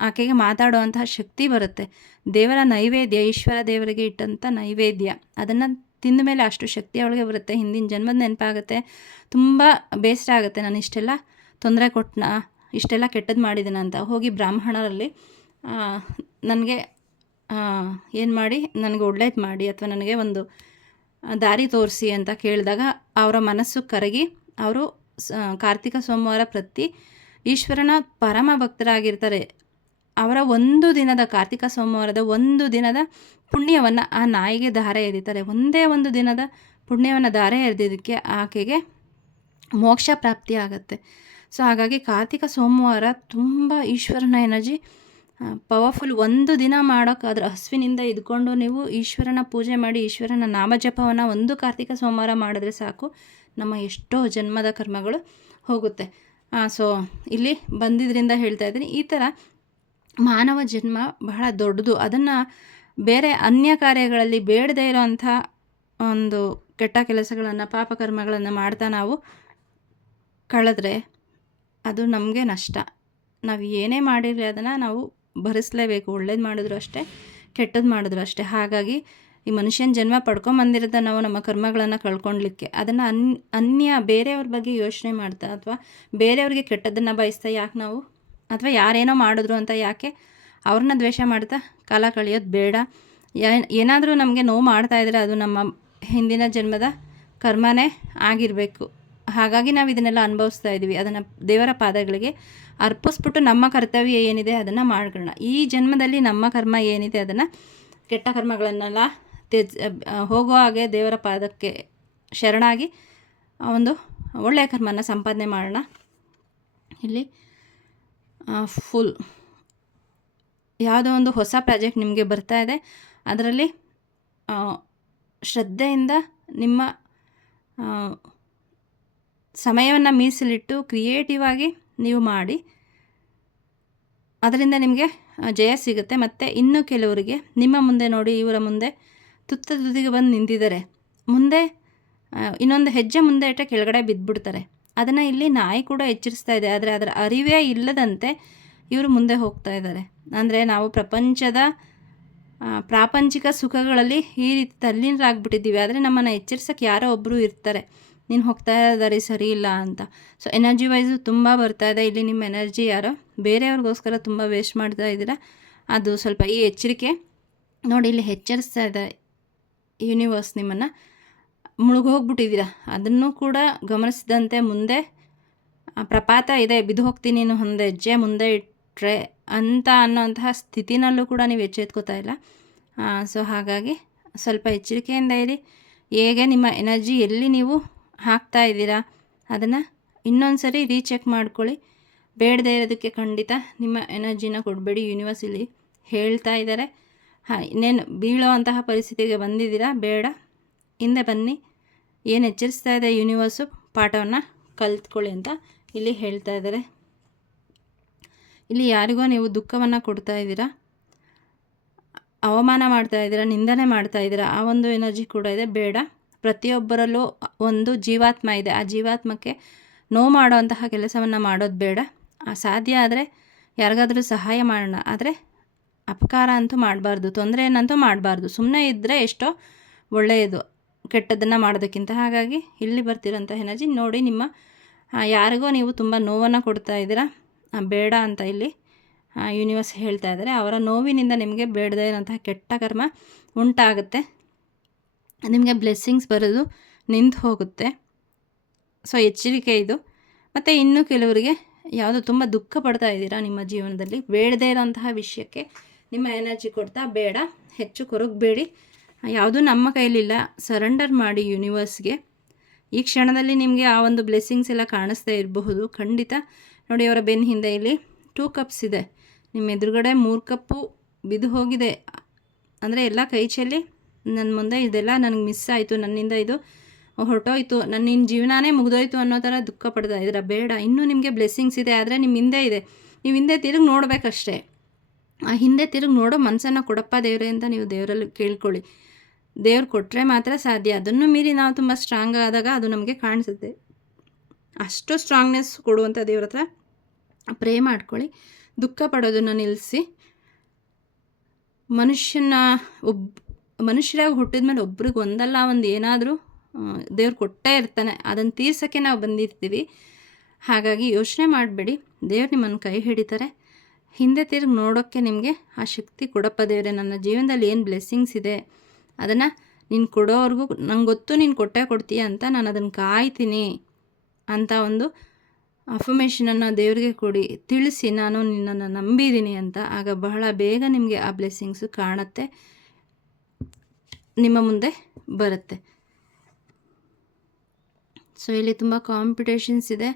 ಆಕೆಗೆ ಮಾತಾಡುವಂತಹ ಶಕ್ತಿ ಬರುತ್ತೆ. ದೇವರ ನೈವೇದ್ಯ, ಈಶ್ವರ ದೇವರಿಗೆ ಇಟ್ಟಂಥ ನೈವೇದ್ಯ, ಅದನ್ನು ತಿಂದ ಮೇಲೆ ಅಷ್ಟು ಶಕ್ತಿ ಅವಳಿಗೆ ಬರುತ್ತೆ. ಹಿಂದಿನ ಜನ್ಮದ ನೆನಪಾಗುತ್ತೆ. ತುಂಬ ಬೇಸರ ಆಗುತ್ತೆ, ನಾನು ಇಷ್ಟೆಲ್ಲ ತೊಂದರೆ ಕೊಟ್ಟನ, ಇಷ್ಟೆಲ್ಲ ಕೆಟ್ಟದ್ದು ಮಾಡಿದ್ದೇನೆ ಅಂತ. ಹೋಗಿ ಬ್ರಾಹ್ಮಣರಲ್ಲಿ ನನಗೆ ಏನು ಮಾಡಿ, ನನಗೆ ಒಳ್ಳೇದು ಮಾಡಿ ಅಥವಾ ನನಗೆ ಒಂದು ದಾರಿ ತೋರಿಸಿ ಅಂತ ಕೇಳಿದಾಗ ಅವರ ಮನಸ್ಸು ಕರಗಿ ಅವರು ಕಾರ್ತಿಕ ಸೋಮವಾರ ಪ್ರತಿ ಈಶ್ವರನ ಪರಮ ಭಕ್ತರಾಗಿರ್ತಾರೆ. ಅವರ ಒಂದು ದಿನದ ಕಾರ್ತಿಕ ಸೋಮವಾರದ ಒಂದು ದಿನದ ಪುಣ್ಯವನ್ನು ಆ ನಾಯಿಗೆ ಧಾರೆ ಎರಿತಾರೆ. ಒಂದೇ ಒಂದು ದಿನದ ಪುಣ್ಯವನ್ನು ಧಾರೆ ಎರೆದಿದ್ದಕ್ಕೆ ಆಕೆಗೆ ಮೋಕ್ಷ ಪ್ರಾಪ್ತಿ ಆಗುತ್ತೆ. ಸೊ ಹಾಗಾಗಿ ಕಾರ್ತಿಕ ಸೋಮವಾರ ತುಂಬ ಈಶ್ವರನ ಎನರ್ಜಿ ಪವರ್ಫುಲ್. ಒಂದು ದಿನ ಮಾಡೋಕ್ಕಾದ್ರೆ ಹಸುವಿನಿಂದ ಇದ್ಕೊಂಡು ನೀವು ಈಶ್ವರನ ಪೂಜೆ ಮಾಡಿ ಈಶ್ವರನ ನಾಮಜಪವನ್ನು ಒಂದು ಕಾರ್ತಿಕ ಸೋಮವಾರ ಮಾಡಿದ್ರೆ ಸಾಕು, ನಮ್ಮ ಎಷ್ಟೋ ಜನ್ಮದ ಕರ್ಮಗಳು ಹೋಗುತ್ತೆ. ಸೊ ಇಲ್ಲಿ ಬಂದಿದ್ದರಿಂದ ಹೇಳ್ತಾ ಇದ್ದೀನಿ, ಈ ಥರ ಮಾನವ ಜನ್ಮ ಬಹಳ ದೊಡ್ಡದು. ಅದನ್ನು ಬೇರೆ ಅನ್ಯ ಕಾರ್ಯಗಳಲ್ಲಿ ಬೇಡದೇ ಇರೋವಂಥ ಒಂದು ಕೆಟ್ಟ ಕೆಲಸಗಳನ್ನು, ಪಾಪಕರ್ಮಗಳನ್ನು ಮಾಡ್ತಾ ನಾವು ಕಳೆದ್ರೆ ಅದು ನಮಗೆ ನಷ್ಟ. ನಾವು ಏನೇ ಮಾಡಿರಲಿ ಅದನ್ನು ನಾವು ಭರಿಸಲೇಬೇಕು. ಒಳ್ಳೇದು ಮಾಡಿದ್ರು ಅಷ್ಟೇ, ಕೆಟ್ಟದ್ದು ಮಾಡಿದ್ರು ಅಷ್ಟೇ. ಹಾಗಾಗಿ ಈ ಮನುಷ್ಯನ ಜನ್ಮ ಪಡ್ಕೊಂಬಂದಿರೋದ ನಾವು ನಮ್ಮ ಕರ್ಮಗಳನ್ನು ಕಳ್ಕೊಳ್ಲಿಕ್ಕೆ. ಅದನ್ನು ಅನ್ಯ ಬೇರೆಯವ್ರ ಬಗ್ಗೆ ಯೋಚನೆ ಮಾಡ್ತಾ ಅಥವಾ ಬೇರೆಯವ್ರಿಗೆ ಕೆಟ್ಟದ್ದನ್ನು ಬಯಸ್ತಾ ಯಾಕೆ ನಾವು, ಅಥವಾ ಯಾರೇನೋ ಮಾಡಿದ್ರು ಅಂತ ಯಾಕೆ ಅವ್ರನ್ನ ದ್ವೇಷ ಮಾಡ್ತಾ ಕಾಲ ಕಳೆಯೋದು ಬೇಡ. ಏನಾದರೂ ನಮಗೆ ನೋವು ಮಾಡ್ತಾಯಿದ್ರೆ ಅದು ನಮ್ಮ ಹಿಂದಿನ ಜನ್ಮದ ಕರ್ಮನೇ ಆಗಿರಬೇಕು. ಹಾಗಾಗಿ ನಾವು ಇದನ್ನೆಲ್ಲ ಅನುಭವಿಸ್ತಾ ಇದ್ದೀವಿ. ಅದನ್ನು ದೇವರ ಪಾದಗಳಿಗೆ ಅರ್ಪಿಸ್ಬಿಟ್ಟು ನಮ್ಮ ಕರ್ತವ್ಯ ಏನಿದೆ ಅದನ್ನು ಮಾಡ್ಕೊಳ್ಳೋಣ. ಈ ಜನ್ಮದಲ್ಲಿ ನಮ್ಮ ಕರ್ಮ ಏನಿದೆ ಅದನ್ನು, ಕೆಟ್ಟ ಕರ್ಮಗಳನ್ನೆಲ್ಲ ಹೋಗೋ ಹಾಗೆ ದೇವರ ಪಾದಕ್ಕೆ ಶರಣಾಗಿ ಒಂದು ಒಳ್ಳೆಯ ಕರ್ಮನ ಸಂಪಾದನೆ ಮಾಡೋಣ. ಇಲ್ಲಿ ಫುಲ್ ಯಾವುದೋ ಒಂದು ಹೊಸ ಪ್ರಾಜೆಕ್ಟ್ ನಿಮಗೆ ಬರ್ತಾ ಇದೆ, ಅದರಲ್ಲಿ ಶ್ರದ್ಧೆಯಿಂದ ನಿಮ್ಮ ಸಮಯವನ್ನು ಮೀಸಲಿಟ್ಟು ಕ್ರಿಯೇಟಿವ್ ಆಗಿ ನೀವು ಮಾಡಿ, ಅದರಿಂದ ನಿಮಗೆ ಜಯ ಸಿಗುತ್ತೆ. ಮತ್ತು ಇನ್ನೂ ಕೆಲವರಿಗೆ ನಿಮ್ಮ ಮುಂದೆ ನೋಡಿ ಇವರ ಮುಂದೆ ತುದಿಗೆ ಬಂದು ನಿಂತಿದ್ದಾರೆ, ಮುಂದೆ ಇನ್ನೊಂದು ಹೆಜ್ಜೆ ಮುಂದೆ ಇಟ್ಟರೆ ಕೆಳಗಡೆ ಬಿದ್ದುಬಿಡ್ತಾರೆ. ಅದನ್ನು ಇಲ್ಲಿ ನಾಯಿ ಕೂಡ ಎಚ್ಚರಿಸ್ತಾ ಇದೆ. ಆದರೆ ಅದರ ಅರಿವೇ ಇಲ್ಲದಂತೆ ಇವರು ಮುಂದೆ ಹೋಗ್ತಾ ಇದ್ದಾರೆ. ಅಂದರೆ ನಾವು ಪ್ರಾಪಂಚಿಕ ಸುಖಗಳಲ್ಲಿ ಈ ರೀತಿ ತಲ್ಲೀನರಾಗ್ಬಿಟ್ಟಿದ್ದೀವಿ. ಆದರೆ ನಮ್ಮನ್ನು ಎಚ್ಚರಿಸೋಕ್ಕೆ ಯಾರೋ ಒಬ್ಬರು ಇರ್ತಾರೆ, ನೀನು ಹೋಗ್ತಾ ಇದ್ದಾರೆ ಸರಿ ಇಲ್ಲ ಅಂತ. ಸೊ ಎನರ್ಜಿ ವೈಸು ತುಂಬ ಬರ್ತಾ ಇದೆ. ಇಲ್ಲಿ ನಿಮ್ಮ ಎನರ್ಜಿ ಯಾರೋ ಬೇರೆಯವ್ರಿಗೋಸ್ಕರ ತುಂಬ ವೇಸ್ಟ್ ಮಾಡ್ತಾ ಇದ್ದೀರಾ. ಅದು ಸ್ವಲ್ಪ ಈ ಎಚ್ಚರಿಕೆ ನೋಡಿ, ಇಲ್ಲಿ ಎಚ್ಚರಿಸ್ತಾ ಇದೆ ಯೂನಿವರ್ಸ್. ನಿಮ್ಮನ್ನು ಮುಳುಗೋಗ್ಬಿಟ್ಟಿದ್ದೀರಾ, ಅದನ್ನು ಕೂಡ ಗಮನಿಸಿದಂತೆ ಮುಂದೆ ಪ್ರಪಾತ ಇದೆ, ಬಿದ್ದು ಹೋಗ್ತೀನಿ ನೀನು ಒಂದು ಹೆಜ್ಜೆ ಮುಂದೆ ಇಟ್ಟರೆ ಅಂತ ಅನ್ನೋಂತಹ ಸ್ಥಿತಿನಲ್ಲೂ ಕೂಡ ನೀವು ಎಚ್ಚೆತ್ಕೋತಾ ಇಲ್ಲ. ಸೊ ಹಾಗಾಗಿ ಸ್ವಲ್ಪ ಎಚ್ಚರಿಕೆಯಿಂದ ಇರಿ. ಹೇಗೆ ನಿಮ್ಮ ಎನರ್ಜಿ ಎಲ್ಲಿ ನೀವು ಹಾಕ್ತಾ ಇದ್ದೀರಾ ಅದನ್ನು ಇನ್ನೊಂದು ಸರಿ ರೀಚೆಕ್ ಮಾಡ್ಕೊಳ್ಳಿ. ಬೇಡದೇ ಇರೋದಕ್ಕೆ ಖಂಡಿತ ನಿಮ್ಮ ಎನರ್ಜಿನ ಕೊಡಬೇಡಿ. ಯೂನಿವರ್ಸ್ ಇಲ್ಲಿ ಹೇಳ್ತಾ ಇದ್ದಾರೆ, ಇನ್ನೇನು ಬೀಳೋ ಅಂತಹ ಪರಿಸ್ಥಿತಿಗೆ ಬಂದಿದ್ದೀರಾ, ಬೇಡ, ಹಿಂದೆ ಬನ್ನಿ, ಏನು ಎಚ್ಚರಿಸ್ತಾ ಇದೆ ಯೂನಿವರ್ಸು, ಪಾಠವನ್ನು ಕಲ್ತ್ಕೊಳ್ಳಿ ಅಂತ ಇಲ್ಲಿ ಹೇಳ್ತಾ ಇದ್ದಾರೆ. ಇಲ್ಲಿ ಯಾರಿಗೋ ನೀವು ದುಃಖವನ್ನು ಕೊಡ್ತಾ ಇದ್ದೀರಾ, ಅವಮಾನ ಮಾಡ್ತಾ ಇದ್ದೀರಾ, ನಿಂದನೆ ಮಾಡ್ತಾ ಇದ್ದೀರಾ, ಆ ಒಂದು ಎನರ್ಜಿ ಕೂಡ ಇದೆ. ಬೇಡ, ಪ್ರತಿಯೊಬ್ಬರಲ್ಲೂ ಒಂದು ಜೀವಾತ್ಮ ಇದೆ. ಆ ಜೀವಾತ್ಮಕ್ಕೆ ನೋವು ಮಾಡೋವಂತಹ ಕೆಲಸವನ್ನು ಮಾಡೋದು ಬೇಡ. ಸಾಧ್ಯ ಆದರೆ ಯಾರಿಗಾದರೂ ಸಹಾಯ ಮಾಡೋಣ, ಆದರೆ ಅಪಕಾರ ಅಂತೂ ಮಾಡಬಾರ್ದು, ತೊಂದರೆಯನ್ನಂತೂ ಮಾಡಬಾರ್ದು. ಸುಮ್ಮನೆ ಇದ್ದರೆ ಎಷ್ಟೋ ಒಳ್ಳೆಯದು ಕೆಟ್ಟದ್ದನ್ನು ಮಾಡೋದಕ್ಕಿಂತ. ಹಾಗಾಗಿ ಇಲ್ಲಿ ಬರ್ತಿರೋಂಥ ಎನರ್ಜಿ ನೋಡಿ, ನಿಮ್ಮ ಯಾರಿಗೋ ನೀವು ತುಂಬ ನೋವನ್ನು ಕೊಡ್ತಾ ಇದ್ದೀರಾ, ಬೇಡ ಅಂತ ಇಲ್ಲಿ ಯೂನಿವರ್ಸ್ ಹೇಳ್ತಾ ಇದ್ದಾರೆ. ಅವರ ನೋವಿನಿಂದ ನಿಮಗೆ ಬೇಡದೇ ಇರೋಂತಹ ಕೆಟ್ಟ ಕರ್ಮ ಉಂಟಾಗುತ್ತೆ, ನಿಮಗೆ ಬ್ಲೆಸ್ಸಿಂಗ್ಸ್ ಬರೋದು ನಿಂತು ಹೋಗುತ್ತೆ. ಸೊ ಎಚ್ಚರಿಕೆ ಇದು. ಮತ್ತು ಇನ್ನೂ ಕೆಲವರಿಗೆ ಯಾವುದೋ ತುಂಬ ದುಃಖ ಪಡ್ತಾ ಇದ್ದೀರಾ ನಿಮ್ಮ ಜೀವನದಲ್ಲಿ, ಬೇಡದೇ ಇರೋಂತಹ ವಿಷಯಕ್ಕೆ ನಿಮ್ಮ ಎನರ್ಜಿ ಕೊಡ್ತಾ ಬೇಡ, ಹೆಚ್ಚು ಕೊರಗಬೇಡಿ, ಯಾವುದೂ ನಮ್ಮ ಕೈಲಿಲ್ಲ, ಸರೆಂಡರ್ ಮಾಡಿ ಯೂನಿವರ್ಸ್ಗೆ. ಈ ಕ್ಷಣದಲ್ಲಿ ನಿಮಗೆ ಆ ಒಂದು ಬ್ಲೆಸ್ಸಿಂಗ್ಸ್ ಎಲ್ಲ ಕಾಣಿಸ್ತಾ ಇರಬಹುದು ಖಂಡಿತ. ನೋಡಿ, ಅವರ ಬೆನ್ನ ಹಿಂದೆ ಇಲ್ಲಿ 2 ಕಪ್ಸ್ ಇದೆ, ನಿಮ್ಮ ಎದುರುಗಡೆ 3 ಕಪ್ಪು ಬಿದ್ದು ಹೋಗಿದೆ. ಅಂದರೆ ಎಲ್ಲ ಕೈ ಚೆಲ್ಲಿ ನನ್ನ ಮುಂದೆ ಇದೆಲ್ಲ ನನಗೆ ಮಿಸ್ ಆಯಿತು, ನನ್ನಿಂದ ಇದು ಹೊರಟೋಯ್ತು, ನನ್ನ ಜೀವನನೇ ಮುಗಿದೋಯ್ತು ಅನ್ನೋ ಥರ ದುಃಖ ಪಡ್ತಾ ಇದ್ದೀರಾ. ಬೇಡ, ಇನ್ನೂ ನಿಮಗೆ ಬ್ಲೆಸ್ಸಿಂಗ್ಸ್ ಇದೆ, ಆದರೆ ನಿಮ್ಮ ಹಿಂದೆ ಇದೆ. ನೀವು ಹಿಂದೆ ತಿರುಗಿ ನೋಡಬೇಕಷ್ಟೇ. ಆ ಹಿಂದೆ ತಿರುಗಿ ನೋಡೋ ಮನಸ್ಸನ್ನು ಕೊಡಪ್ಪ ದೇವರೇ ಅಂತ ನೀವು ದೇವರಲ್ಲಿ ಕೇಳ್ಕೊಳ್ಳಿ. ದೇವ್ರು ಕೊಟ್ಟರೆ ಮಾತ್ರ ಸಾಧ್ಯ. ಅದನ್ನು ಮೀರಿ ನಾವು ತುಂಬ ಸ್ಟ್ರಾಂಗ್ ಆದಾಗ ಅದು ನಮಗೆ ಕಾಣಿಸುತ್ತೆ. ಅಷ್ಟು ಸ್ಟ್ರಾಂಗ್ನೆಸ್ ಕೊಡುವಂಥ ದೇವ್ರ ಹತ್ರ ಪ್ರೇ ಮಾಡ್ಕೊಳ್ಳಿ. ದುಃಖ ಪಡೋದನ್ನು ನಿಲ್ಲಿಸಿ. ಮನುಷ್ಯರಾಗಿ ಹುಟ್ಟಿದ ಮೇಲೆ ಒಬ್ರಿಗೆ ಒಂದಲ್ಲ ಒಂದು ಏನಾದರೂ ದೇವ್ರು ಕೊಟ್ಟೇ ಇರ್ತಾನೆ, ಅದನ್ನು ತೀರ್ಸೋಕ್ಕೆ ನಾವು ಬಂದಿರ್ತೀವಿ. ಹಾಗಾಗಿ ಯೋಚನೆ ಮಾಡಬೇಡಿ, ದೇವ್ರು ನಿಮ್ಮನ್ನು ಕೈ ಹಿಡಿತಾರೆ. ಹಿಂದೆ ತಿರುಗಿ ನೋಡೋಕ್ಕೆ ನಿಮಗೆ ಆ ಶಕ್ತಿ ಕೊಡಪ್ಪ ದೇವರೇ, ನನ್ನ ಜೀವನದಲ್ಲಿ ಏನು ಬ್ಲೆಸ್ಸಿಂಗ್ಸ್ ಇದೆ ಅದನ್ನು ನೀನು ಕೊಡೋವರೆಗೂ ನಂಗೆ ಗೊತ್ತು, ನೀನು ಕೊಟ್ಟೇ ಕೊಡ್ತೀಯ ಅಂತ ನಾನು ಅದನ್ನು ಕಾಯ್ತೀನಿ ಅಂತ ಒಂದು ಅಫರ್ಮೇಷನನ್ನು ದೇವರಿಗೆ ಕೊಡಿ, ತಿಳಿಸಿ ನಾನು ನಿನ್ನನ್ನು ನಂಬಿದ್ದೀನಿ ಅಂತ. ಆಗ ಬಹಳ ಬೇಗ ನಿಮಗೆ ಆ ಬ್ಲೆಸ್ಸಿಂಗ್ಸು ಕಾಣುತ್ತೆ, ನಿಮ್ಮ ಮುಂದೆ ಬರುತ್ತೆ. ಸೊ ಇಲ್ಲಿ ತುಂಬ ಕಾಂಪಿಟೇಷನ್ಸ್ ಇದೆ.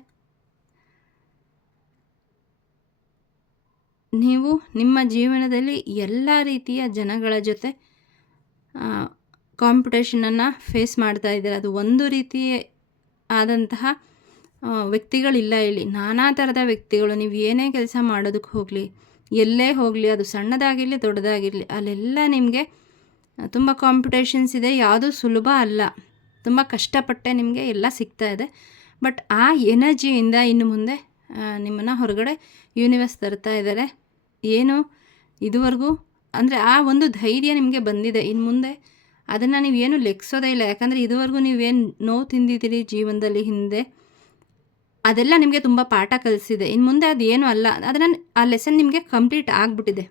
ನೀವು ನಿಮ್ಮ ಜೀವನದಲ್ಲಿ ಎಲ್ಲ ರೀತಿಯ ಜನಗಳ ಜೊತೆ ಕಾಂಪಿಟೇಷನನ್ನು ಫೇಸ್ ಮಾಡ್ತಾ ಇದ್ದೀರ. ಅದು ಒಂದು ರೀತಿ ಆದಂತಹ ವ್ಯಕ್ತಿಗಳಿಲ್ಲ ಇಲ್ಲಿ, ನಾನಾ ಥರದ ವ್ಯಕ್ತಿಗಳು. ನೀವು ಏನೇ ಕೆಲಸ ಮಾಡೋದಕ್ಕೆ ಹೋಗಲಿ, ಎಲ್ಲೇ ಹೋಗಲಿ, ಅದು ಸಣ್ಣದಾಗಿರಲಿ ದೊಡ್ಡದಾಗಿರಲಿ, ಅಲ್ಲೆಲ್ಲ ನಿಮಗೆ ತುಂಬ ಕಾಂಪಿಟೇಷನ್ಸ್ ಇದೆ. ಯಾವುದೂ ಸುಲಭ ಅಲ್ಲ, ತುಂಬ ಕಷ್ಟಪಟ್ಟೆ ನಿಮಗೆ ಎಲ್ಲ ಸಿಗ್ತಾ ಇದೆ. ಬಟ್ ಆ ಎನರ್ಜಿಯಿಂದ ಇನ್ನು ಮುಂದೆ ನಿಮ್ಮನ್ನು ಹೊರಗಡೆ ಯೂನಿವರ್ಸ್ ತರ್ತಾ ಇದ್ದಾರೆ. ಏನು ಇದುವರೆಗೂ ಅಂದರೆ ಆ ಒಂದು ಧೈರ್ಯ ನಿಮಗೆ ಬಂದಿದೆ, ಇನ್ನು ಮುಂದೆ ಅದನ್ನು ನೀವೇನು ಲೆಕ್ಸೋದೇ ಇಲ್ಲ. ಯಾಕಂದರೆ ಇದುವರೆಗೂ ನೀವೇನು ನೋವು ತಿಂದಿದ್ದೀರಿ ಜೀವನದಲ್ಲಿ ಹಿಂದೆ, ಅದೆಲ್ಲ ನಿಮಗೆ ತುಂಬ ಪಾಠ ಕಲಿಸಿದೆ. ಇನ್ನು ಮುಂದೆ ಅದೇನು ಅಲ್ಲ, ಅದನ್ನು ಆ ಲೆಸನ್ ನಿಮಗೆ ಕಂಪ್ಲೀಟ್ ಆಗಿಬಿಟ್ಟಿದೆ.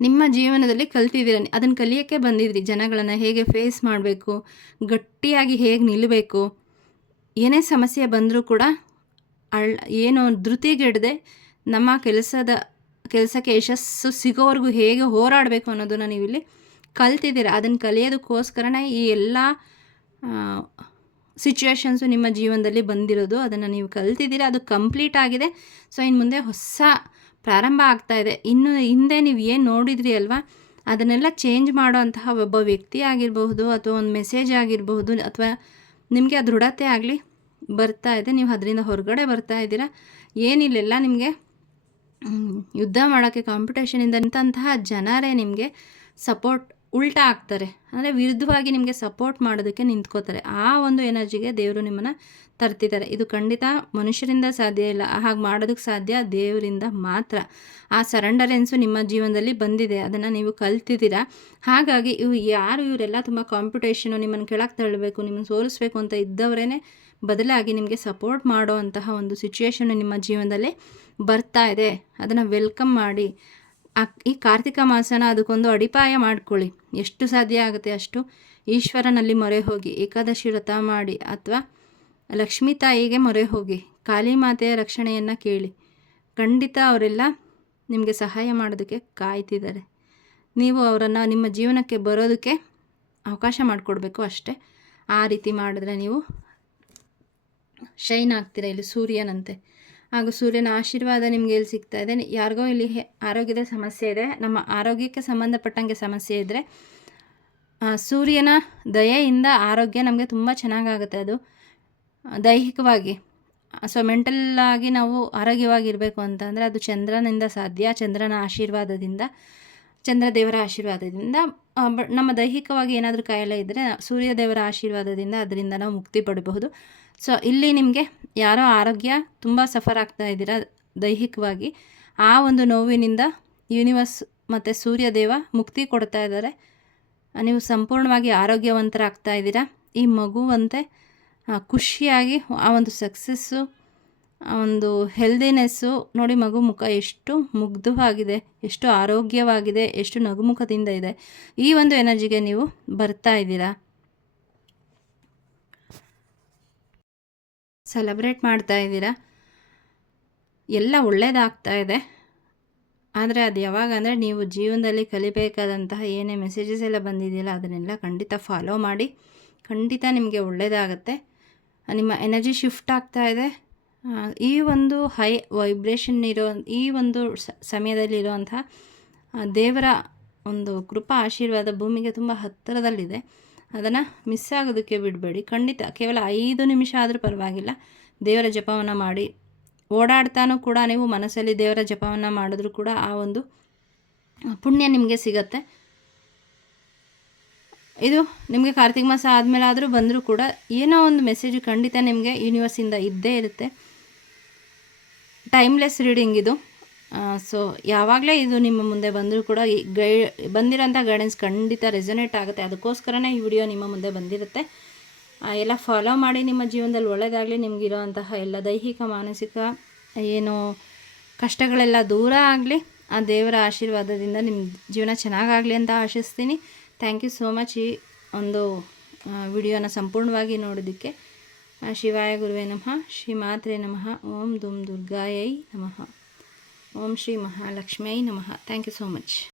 ನಿಮ್ಮ ಜೀವನದಲ್ಲಿ ಕಲ್ತಿದ್ದೀರ, ಅದನ್ನು ಕಲಿಯೋಕ್ಕೆ ಬಂದಿದ್ರಿ. ಜನಗಳನ್ನು ಹೇಗೆ ಫೇಸ್ ಮಾಡಬೇಕು, ಗಟ್ಟಿಯಾಗಿ ಹೇಗೆ ನಿಲ್ಲಬೇಕು, ಏನೇ ಸಮಸ್ಯೆ ಬಂದರೂ ಕೂಡ ಏನು ಧೃತಿಗೆಡದೆ ನಮ್ಮ ಕೆಲಸಕ್ಕೆ ಯಶಸ್ಸು ಸಿಗೋವರೆಗೂ ಹೇಗೆ ಹೋರಾಡಬೇಕು ಅನ್ನೋದನ್ನು ನೀವಿಲ್ಲಿ ಕಲ್ತಿದ್ದೀರ. ಅದನ್ನು ಕಲಿಯೋದಕ್ಕೋಸ್ಕರನೇ ಈ ಎಲ್ಲ ಸಿಚುವೇಶನ್ಸು ನಿಮ್ಮ ಜೀವನದಲ್ಲಿ ಬಂದಿರೋದು. ಅದನ್ನು ನೀವು ಕಲ್ತಿದ್ದೀರ, ಅದು ಕಂಪ್ಲೀಟ್ ಆಗಿದೆ. ಸೊ ಇನ್ನು ಮುಂದೆ ಹೊಸ ಪ್ರಾರಂಭ ಆಗ್ತಾಯಿದೆ. ಇನ್ನು ಹಿಂದೆ ನೀವು ಏನು ನೋಡಿದ್ರಿ ಅಲ್ವಾ, ಅದನ್ನೆಲ್ಲ ಚೇಂಜ್ ಮಾಡೋ ಅಂತಹ ಒಬ್ಬ ವ್ಯಕ್ತಿ ಆಗಿರಬಹುದು, ಅಥವಾ ಒಂದು ಮೆಸೇಜ್ ಆಗಿರಬಹುದು, ಅಥವಾ ನಿಮಗೆ ಆ ದೃಢತೆ ಆಗಲಿ ಬರ್ತಾ ಇದೆ. ನೀವು ಅದರಿಂದ ಹೊರಗಡೆ ಬರ್ತಾ ಇದ್ದೀರಾ. ಏನಿಲ್ಲೆಲ್ಲ ನಿಮಗೆ ಯುದ್ಧ ಮಾಡೋಕ್ಕೆ ಕಾಂಪಿಟೇಷನಿಂದ ನಿಂತಹ ಜನರೇ ನಿಮಗೆ ಸಪೋರ್ಟ್ ಉಲ್ಟಾ ಆಗ್ತಾರೆ, ಅಂದರೆ ವಿರುದ್ಧವಾಗಿ ನಿಮಗೆ ಸಪೋರ್ಟ್ ಮಾಡೋದಕ್ಕೆ ನಿಂತ್ಕೋತಾರೆ. ಆ ಒಂದು ಎನರ್ಜಿಗೆ ದೇವರು ನಿಮ್ಮನ್ನು ತರ್ತಿದ್ದಾರೆ. ಇದು ಖಂಡಿತ ಮನುಷ್ಯರಿಂದ ಸಾಧ್ಯ ಇಲ್ಲ, ಹಾಗೆ ಮಾಡೋದಕ್ಕೆ ಸಾಧ್ಯ ದೇವರಿಂದ ಮಾತ್ರ. ಆ ಸರೆಂಡರೆನ್ಸು ನಿಮ್ಮ ಜೀವನದಲ್ಲಿ ಬಂದಿದೆ, ಅದನ್ನು ನೀವು ಕಲ್ತಿದ್ದೀರಾ. ಹಾಗಾಗಿ ಇವರೆಲ್ಲ ತುಂಬ ಕಾಂಪಿಟೇಷನು, ನಿಮ್ಮನ್ನು ಕೆಳಗೆ ತಳ್ಳಬೇಕು, ನಿಮ್ಮನ್ನು ಸೋಲಿಸ್ಬೇಕು ಅಂತ ಇದ್ದವರೇ ಬದಲಾಗಿ ನಿಮಗೆ ಸಪೋರ್ಟ್ ಮಾಡೋ ಅಂತಹ ಒಂದು ಸಿಚುವೇಶನ್ ನಿಮ್ಮ ಜೀವನದಲ್ಲಿ ಬರ್ತಾ ಇದೆ. ಅದನ್ನು ವೆಲ್ಕಮ್ ಮಾಡಿ. ಈ ಕಾರ್ತಿಕ ಮಾಸನ ಅದಕ್ಕೊಂದು ಅಡಿಪಾಯ ಮಾಡ್ಕೊಳ್ಳಿ. ಎಷ್ಟು ಸಾಧ್ಯ ಆಗುತ್ತೆ ಅಷ್ಟು ಈಶ್ವರನಲ್ಲಿ ಮೊರೆ ಹೋಗಿ, ಏಕಾದಶಿ ವ್ರತ ಮಾಡಿ, ಅಥವಾ ಲಕ್ಷ್ಮೀ ತಾಯಿಗೆ ಮೊರೆ ಹೋಗಿ, ಕಾಳಿ ಮಾತೆಯ ರಕ್ಷಣೆಯನ್ನು ಕೇಳಿ. ಖಂಡಿತ ಅವರೆಲ್ಲ ನಿಮಗೆ ಸಹಾಯ ಮಾಡೋದಕ್ಕೆ ಕಾಯ್ತಿದ್ದಾರೆ. ನೀವು ಅವರನ್ನು ನಿಮ್ಮ ಜೀವನಕ್ಕೆ ಬರೋದಕ್ಕೆ ಅವಕಾಶ ಮಾಡಿಕೊಡ್ಬೇಕು ಅಷ್ಟೇ. ಆ ರೀತಿ ಮಾಡಿದ್ರೆ ನೀವು ಶೈನ್ ಆಗ್ತೀರ ಇಲ್ಲಿ ಸೂರ್ಯನಂತೆ. ಹಾಗೂ ಸೂರ್ಯನ ಆಶೀರ್ವಾದ ನಿಮಗೆ ಇಲ್ಲಿ ಸಿಗ್ತಾ ಇದೆ. ಯಾರಿಗೋ ಇಲ್ಲಿ ಆರೋಗ್ಯದ ಸಮಸ್ಯೆ ಇದೆ, ನಮ್ಮ ಆರೋಗ್ಯಕ್ಕೆ ಸಂಬಂಧಪಟ್ಟಂಗೆ ಸಮಸ್ಯೆ ಇದ್ದರೆ ಸೂರ್ಯನ ದಯೆಯಿಂದ ಆರೋಗ್ಯ ನಮಗೆ ತುಂಬ ಚೆನ್ನಾಗಾಗುತ್ತೆ. ಅದು ದೈಹಿಕವಾಗಿ. ಸೊ ಮೆಂಟಲ್ಲಾಗಿ ನಾವು ಆರೋಗ್ಯವಾಗಿರಬೇಕು ಅಂತ ಅಂದರೆ ಅದು ಚಂದ್ರನಿಂದ ಸಾಧ್ಯ, ಚಂದ್ರನ ಆಶೀರ್ವಾದದಿಂದ. ಚಂದ್ರದೇವರ ಆಶೀರ್ವಾದದಿಂದ ನಮ್ಮ ದೈಹಿಕವಾಗಿ ಏನಾದರೂ ಕಾಯಿಲೆ ಇದ್ದರೆ ಸೂರ್ಯದೇವರ ಆಶೀರ್ವಾದದಿಂದ ಅದರಿಂದ ನಾವು ಮುಕ್ತಿ ಪಡಬಹುದು. ಸೊ ಇಲ್ಲಿ ನಿಮಗೆ ಯಾರೋ ಆರೋಗ್ಯ ತುಂಬ ಸಫರ್ ಆಗ್ತಾ ಇದ್ದೀರಾ ದೈಹಿಕವಾಗಿ, ಆ ಒಂದು ನೋವಿನಿಂದ ಯೂನಿವರ್ಸ್ ಮತ್ತು ಸೂರ್ಯದೇವ ಮುಕ್ತಿ ಕೊಡ್ತಾ ಇದ್ದಾರೆ. ನೀವು ಸಂಪೂರ್ಣವಾಗಿ ಆರೋಗ್ಯವಂತರಾಗ್ತಾ ಇದ್ದೀರಾ. ಈ ಮಗುವಂತೆ ಖುಷಿಯಾಗಿ ಆ ಒಂದು ಸಕ್ಸಸ್ಸು, ಆ ಒಂದು ಹೆಲ್ದಿನೆಸ್ಸು ನೋಡಿ, ಮಗು ಮುಖ ಎಷ್ಟು ಮುಗ್ಧವಾಗಿದೆ, ಎಷ್ಟು ಆರೋಗ್ಯವಾಗಿದೆ, ಎಷ್ಟು ನಗುಮುಖದಿಂದ ಇದೆ. ಈ ಒಂದು ಎನರ್ಜಿಗೆ ನೀವು ಬರ್ತಾ ಇದ್ದೀರಾ, ಸೆಲೆಬ್ರೇಟ್ ಮಾಡ್ತಾ ಇದ್ದೀರಾ, ಎಲ್ಲ ಒಳ್ಳೆಯದಾಗ್ತಾ ಇದೆ. ಆದರೆ ಅದು ಯಾವಾಗ ಅಂದರೆ ನೀವು ಜೀವನದಲ್ಲಿ ಕಲಿಬೇಕಾದಂತಹ ಏನೇ ಮೆಸೇಜಸ್ ಎಲ್ಲ ಬಂದಿದೆಯಲ್ಲ ಅದನ್ನೆಲ್ಲ ಖಂಡಿತ ಫಾಲೋ ಮಾಡಿ, ಖಂಡಿತ ನಿಮಗೆ ಒಳ್ಳೆಯದಾಗತ್ತೆ. ನಿಮ್ಮ ಎನರ್ಜಿ ಶಿಫ್ಟ್ ಆಗ್ತಾ ಇದೆ. ಈ ಒಂದು ಹೈ ವೈಬ್ರೇಷನ್ ಇರೋ ಈ ಒಂದು ಸಮಯದಲ್ಲಿರುವಂಥ ದೇವರ ಒಂದು ಕೃಪಾ ಆಶೀರ್ವಾದ ಭೂಮಿಗೆ ತುಂಬ ಹತ್ತಿರದಲ್ಲಿದೆ. ಅದನ್ನು ಮಿಸ್ ಆಗೋದಕ್ಕೆ ಬಿಡಬೇಡಿ. ಖಂಡಿತ ಕೇವಲ 5 ನಿಮಿಷ ಆದರೂ ಪರವಾಗಿಲ್ಲ, ದೇವರ ಜಪವನ್ನು ಮಾಡಿ. ಓಡಾಡ್ತಾನೂ ಕೂಡ ನೀವು ಮನಸ್ಸಲ್ಲಿ ದೇವರ ಜಪವನ್ನು ಮಾಡಿದ್ರೂ ಕೂಡ ಆ ಒಂದು ಪುಣ್ಯ ನಿಮಗೆ ಸಿಗತ್ತೆ. ಇದು ನಿಮಗೆ ಕಾರ್ತಿಕ ಮಾಸ ಆದಮೇಲೆ ಆದರೂ ಬಂದರೂ ಕೂಡ ಏನೋ ಒಂದು ಮೆಸೇಜ್ ಖಂಡಿತ ನಿಮಗೆ ಯೂನಿವರ್ಸಿಂದ ಇದ್ದೇ ಇರುತ್ತೆ. ಟೈಮ್ಲೆಸ್ ರೀಡಿಂಗ್ ಇದು. ಸೊ ಯಾವಾಗಲೇ ಇದು ನಿಮ್ಮ ಮುಂದೆ ಬಂದರೂ ಕೂಡ ಈ ಬಂದಿರೋಂಥ ಗೈಡೆನ್ಸ್ ಖಂಡಿತ ರೆಸೊನೇಟ್ ಆಗುತ್ತೆ. ಅದಕ್ಕೋಸ್ಕರನೇ ಈ ವಿಡಿಯೋ ನಿಮ್ಮ ಮುಂದೆ ಬಂದಿರುತ್ತೆ. ಎಲ್ಲ ಫಾಲೋ ಮಾಡಿ. ನಿಮ್ಮ ಜೀವನದಲ್ಲಿ ಒಳ್ಳೆಯದಾಗಲಿ. ನಿಮಗಿರೋಂತಹ ಎಲ್ಲ ದೈಹಿಕ ಮಾನಸಿಕ ಏನು ಕಷ್ಟಗಳೆಲ್ಲ ದೂರ ಆಗಲಿ. ಆ ದೇವರ ಆಶೀರ್ವಾದದಿಂದ ನಿಮ್ಮ ಜೀವನ ಚೆನ್ನಾಗಾಗಲಿ ಅಂತ ಆಶಿಸ್ತೀನಿ. ಥ್ಯಾಂಕ್ ಯು ಸೋ ಮಚ್ ಈ ಒಂದು ವಿಡಿಯೋನ ಸಂಪೂರ್ಣವಾಗಿ ನೋಡೋದಕ್ಕೆ. ಶಿವಾಯ ಗುರುವೇ ನಮಃ, ಶ್ರೀ ಮಾತ್ರೇ ನಮಃ, ಓಂ ದುಂ ದುರ್ಗಾಯೈ ನಮಃ, ಓಂ ಶ್ರೀ ಮಹಾಲಕ್ಷ್ಮಿಯೈ ನಮಃ. Thank you so much.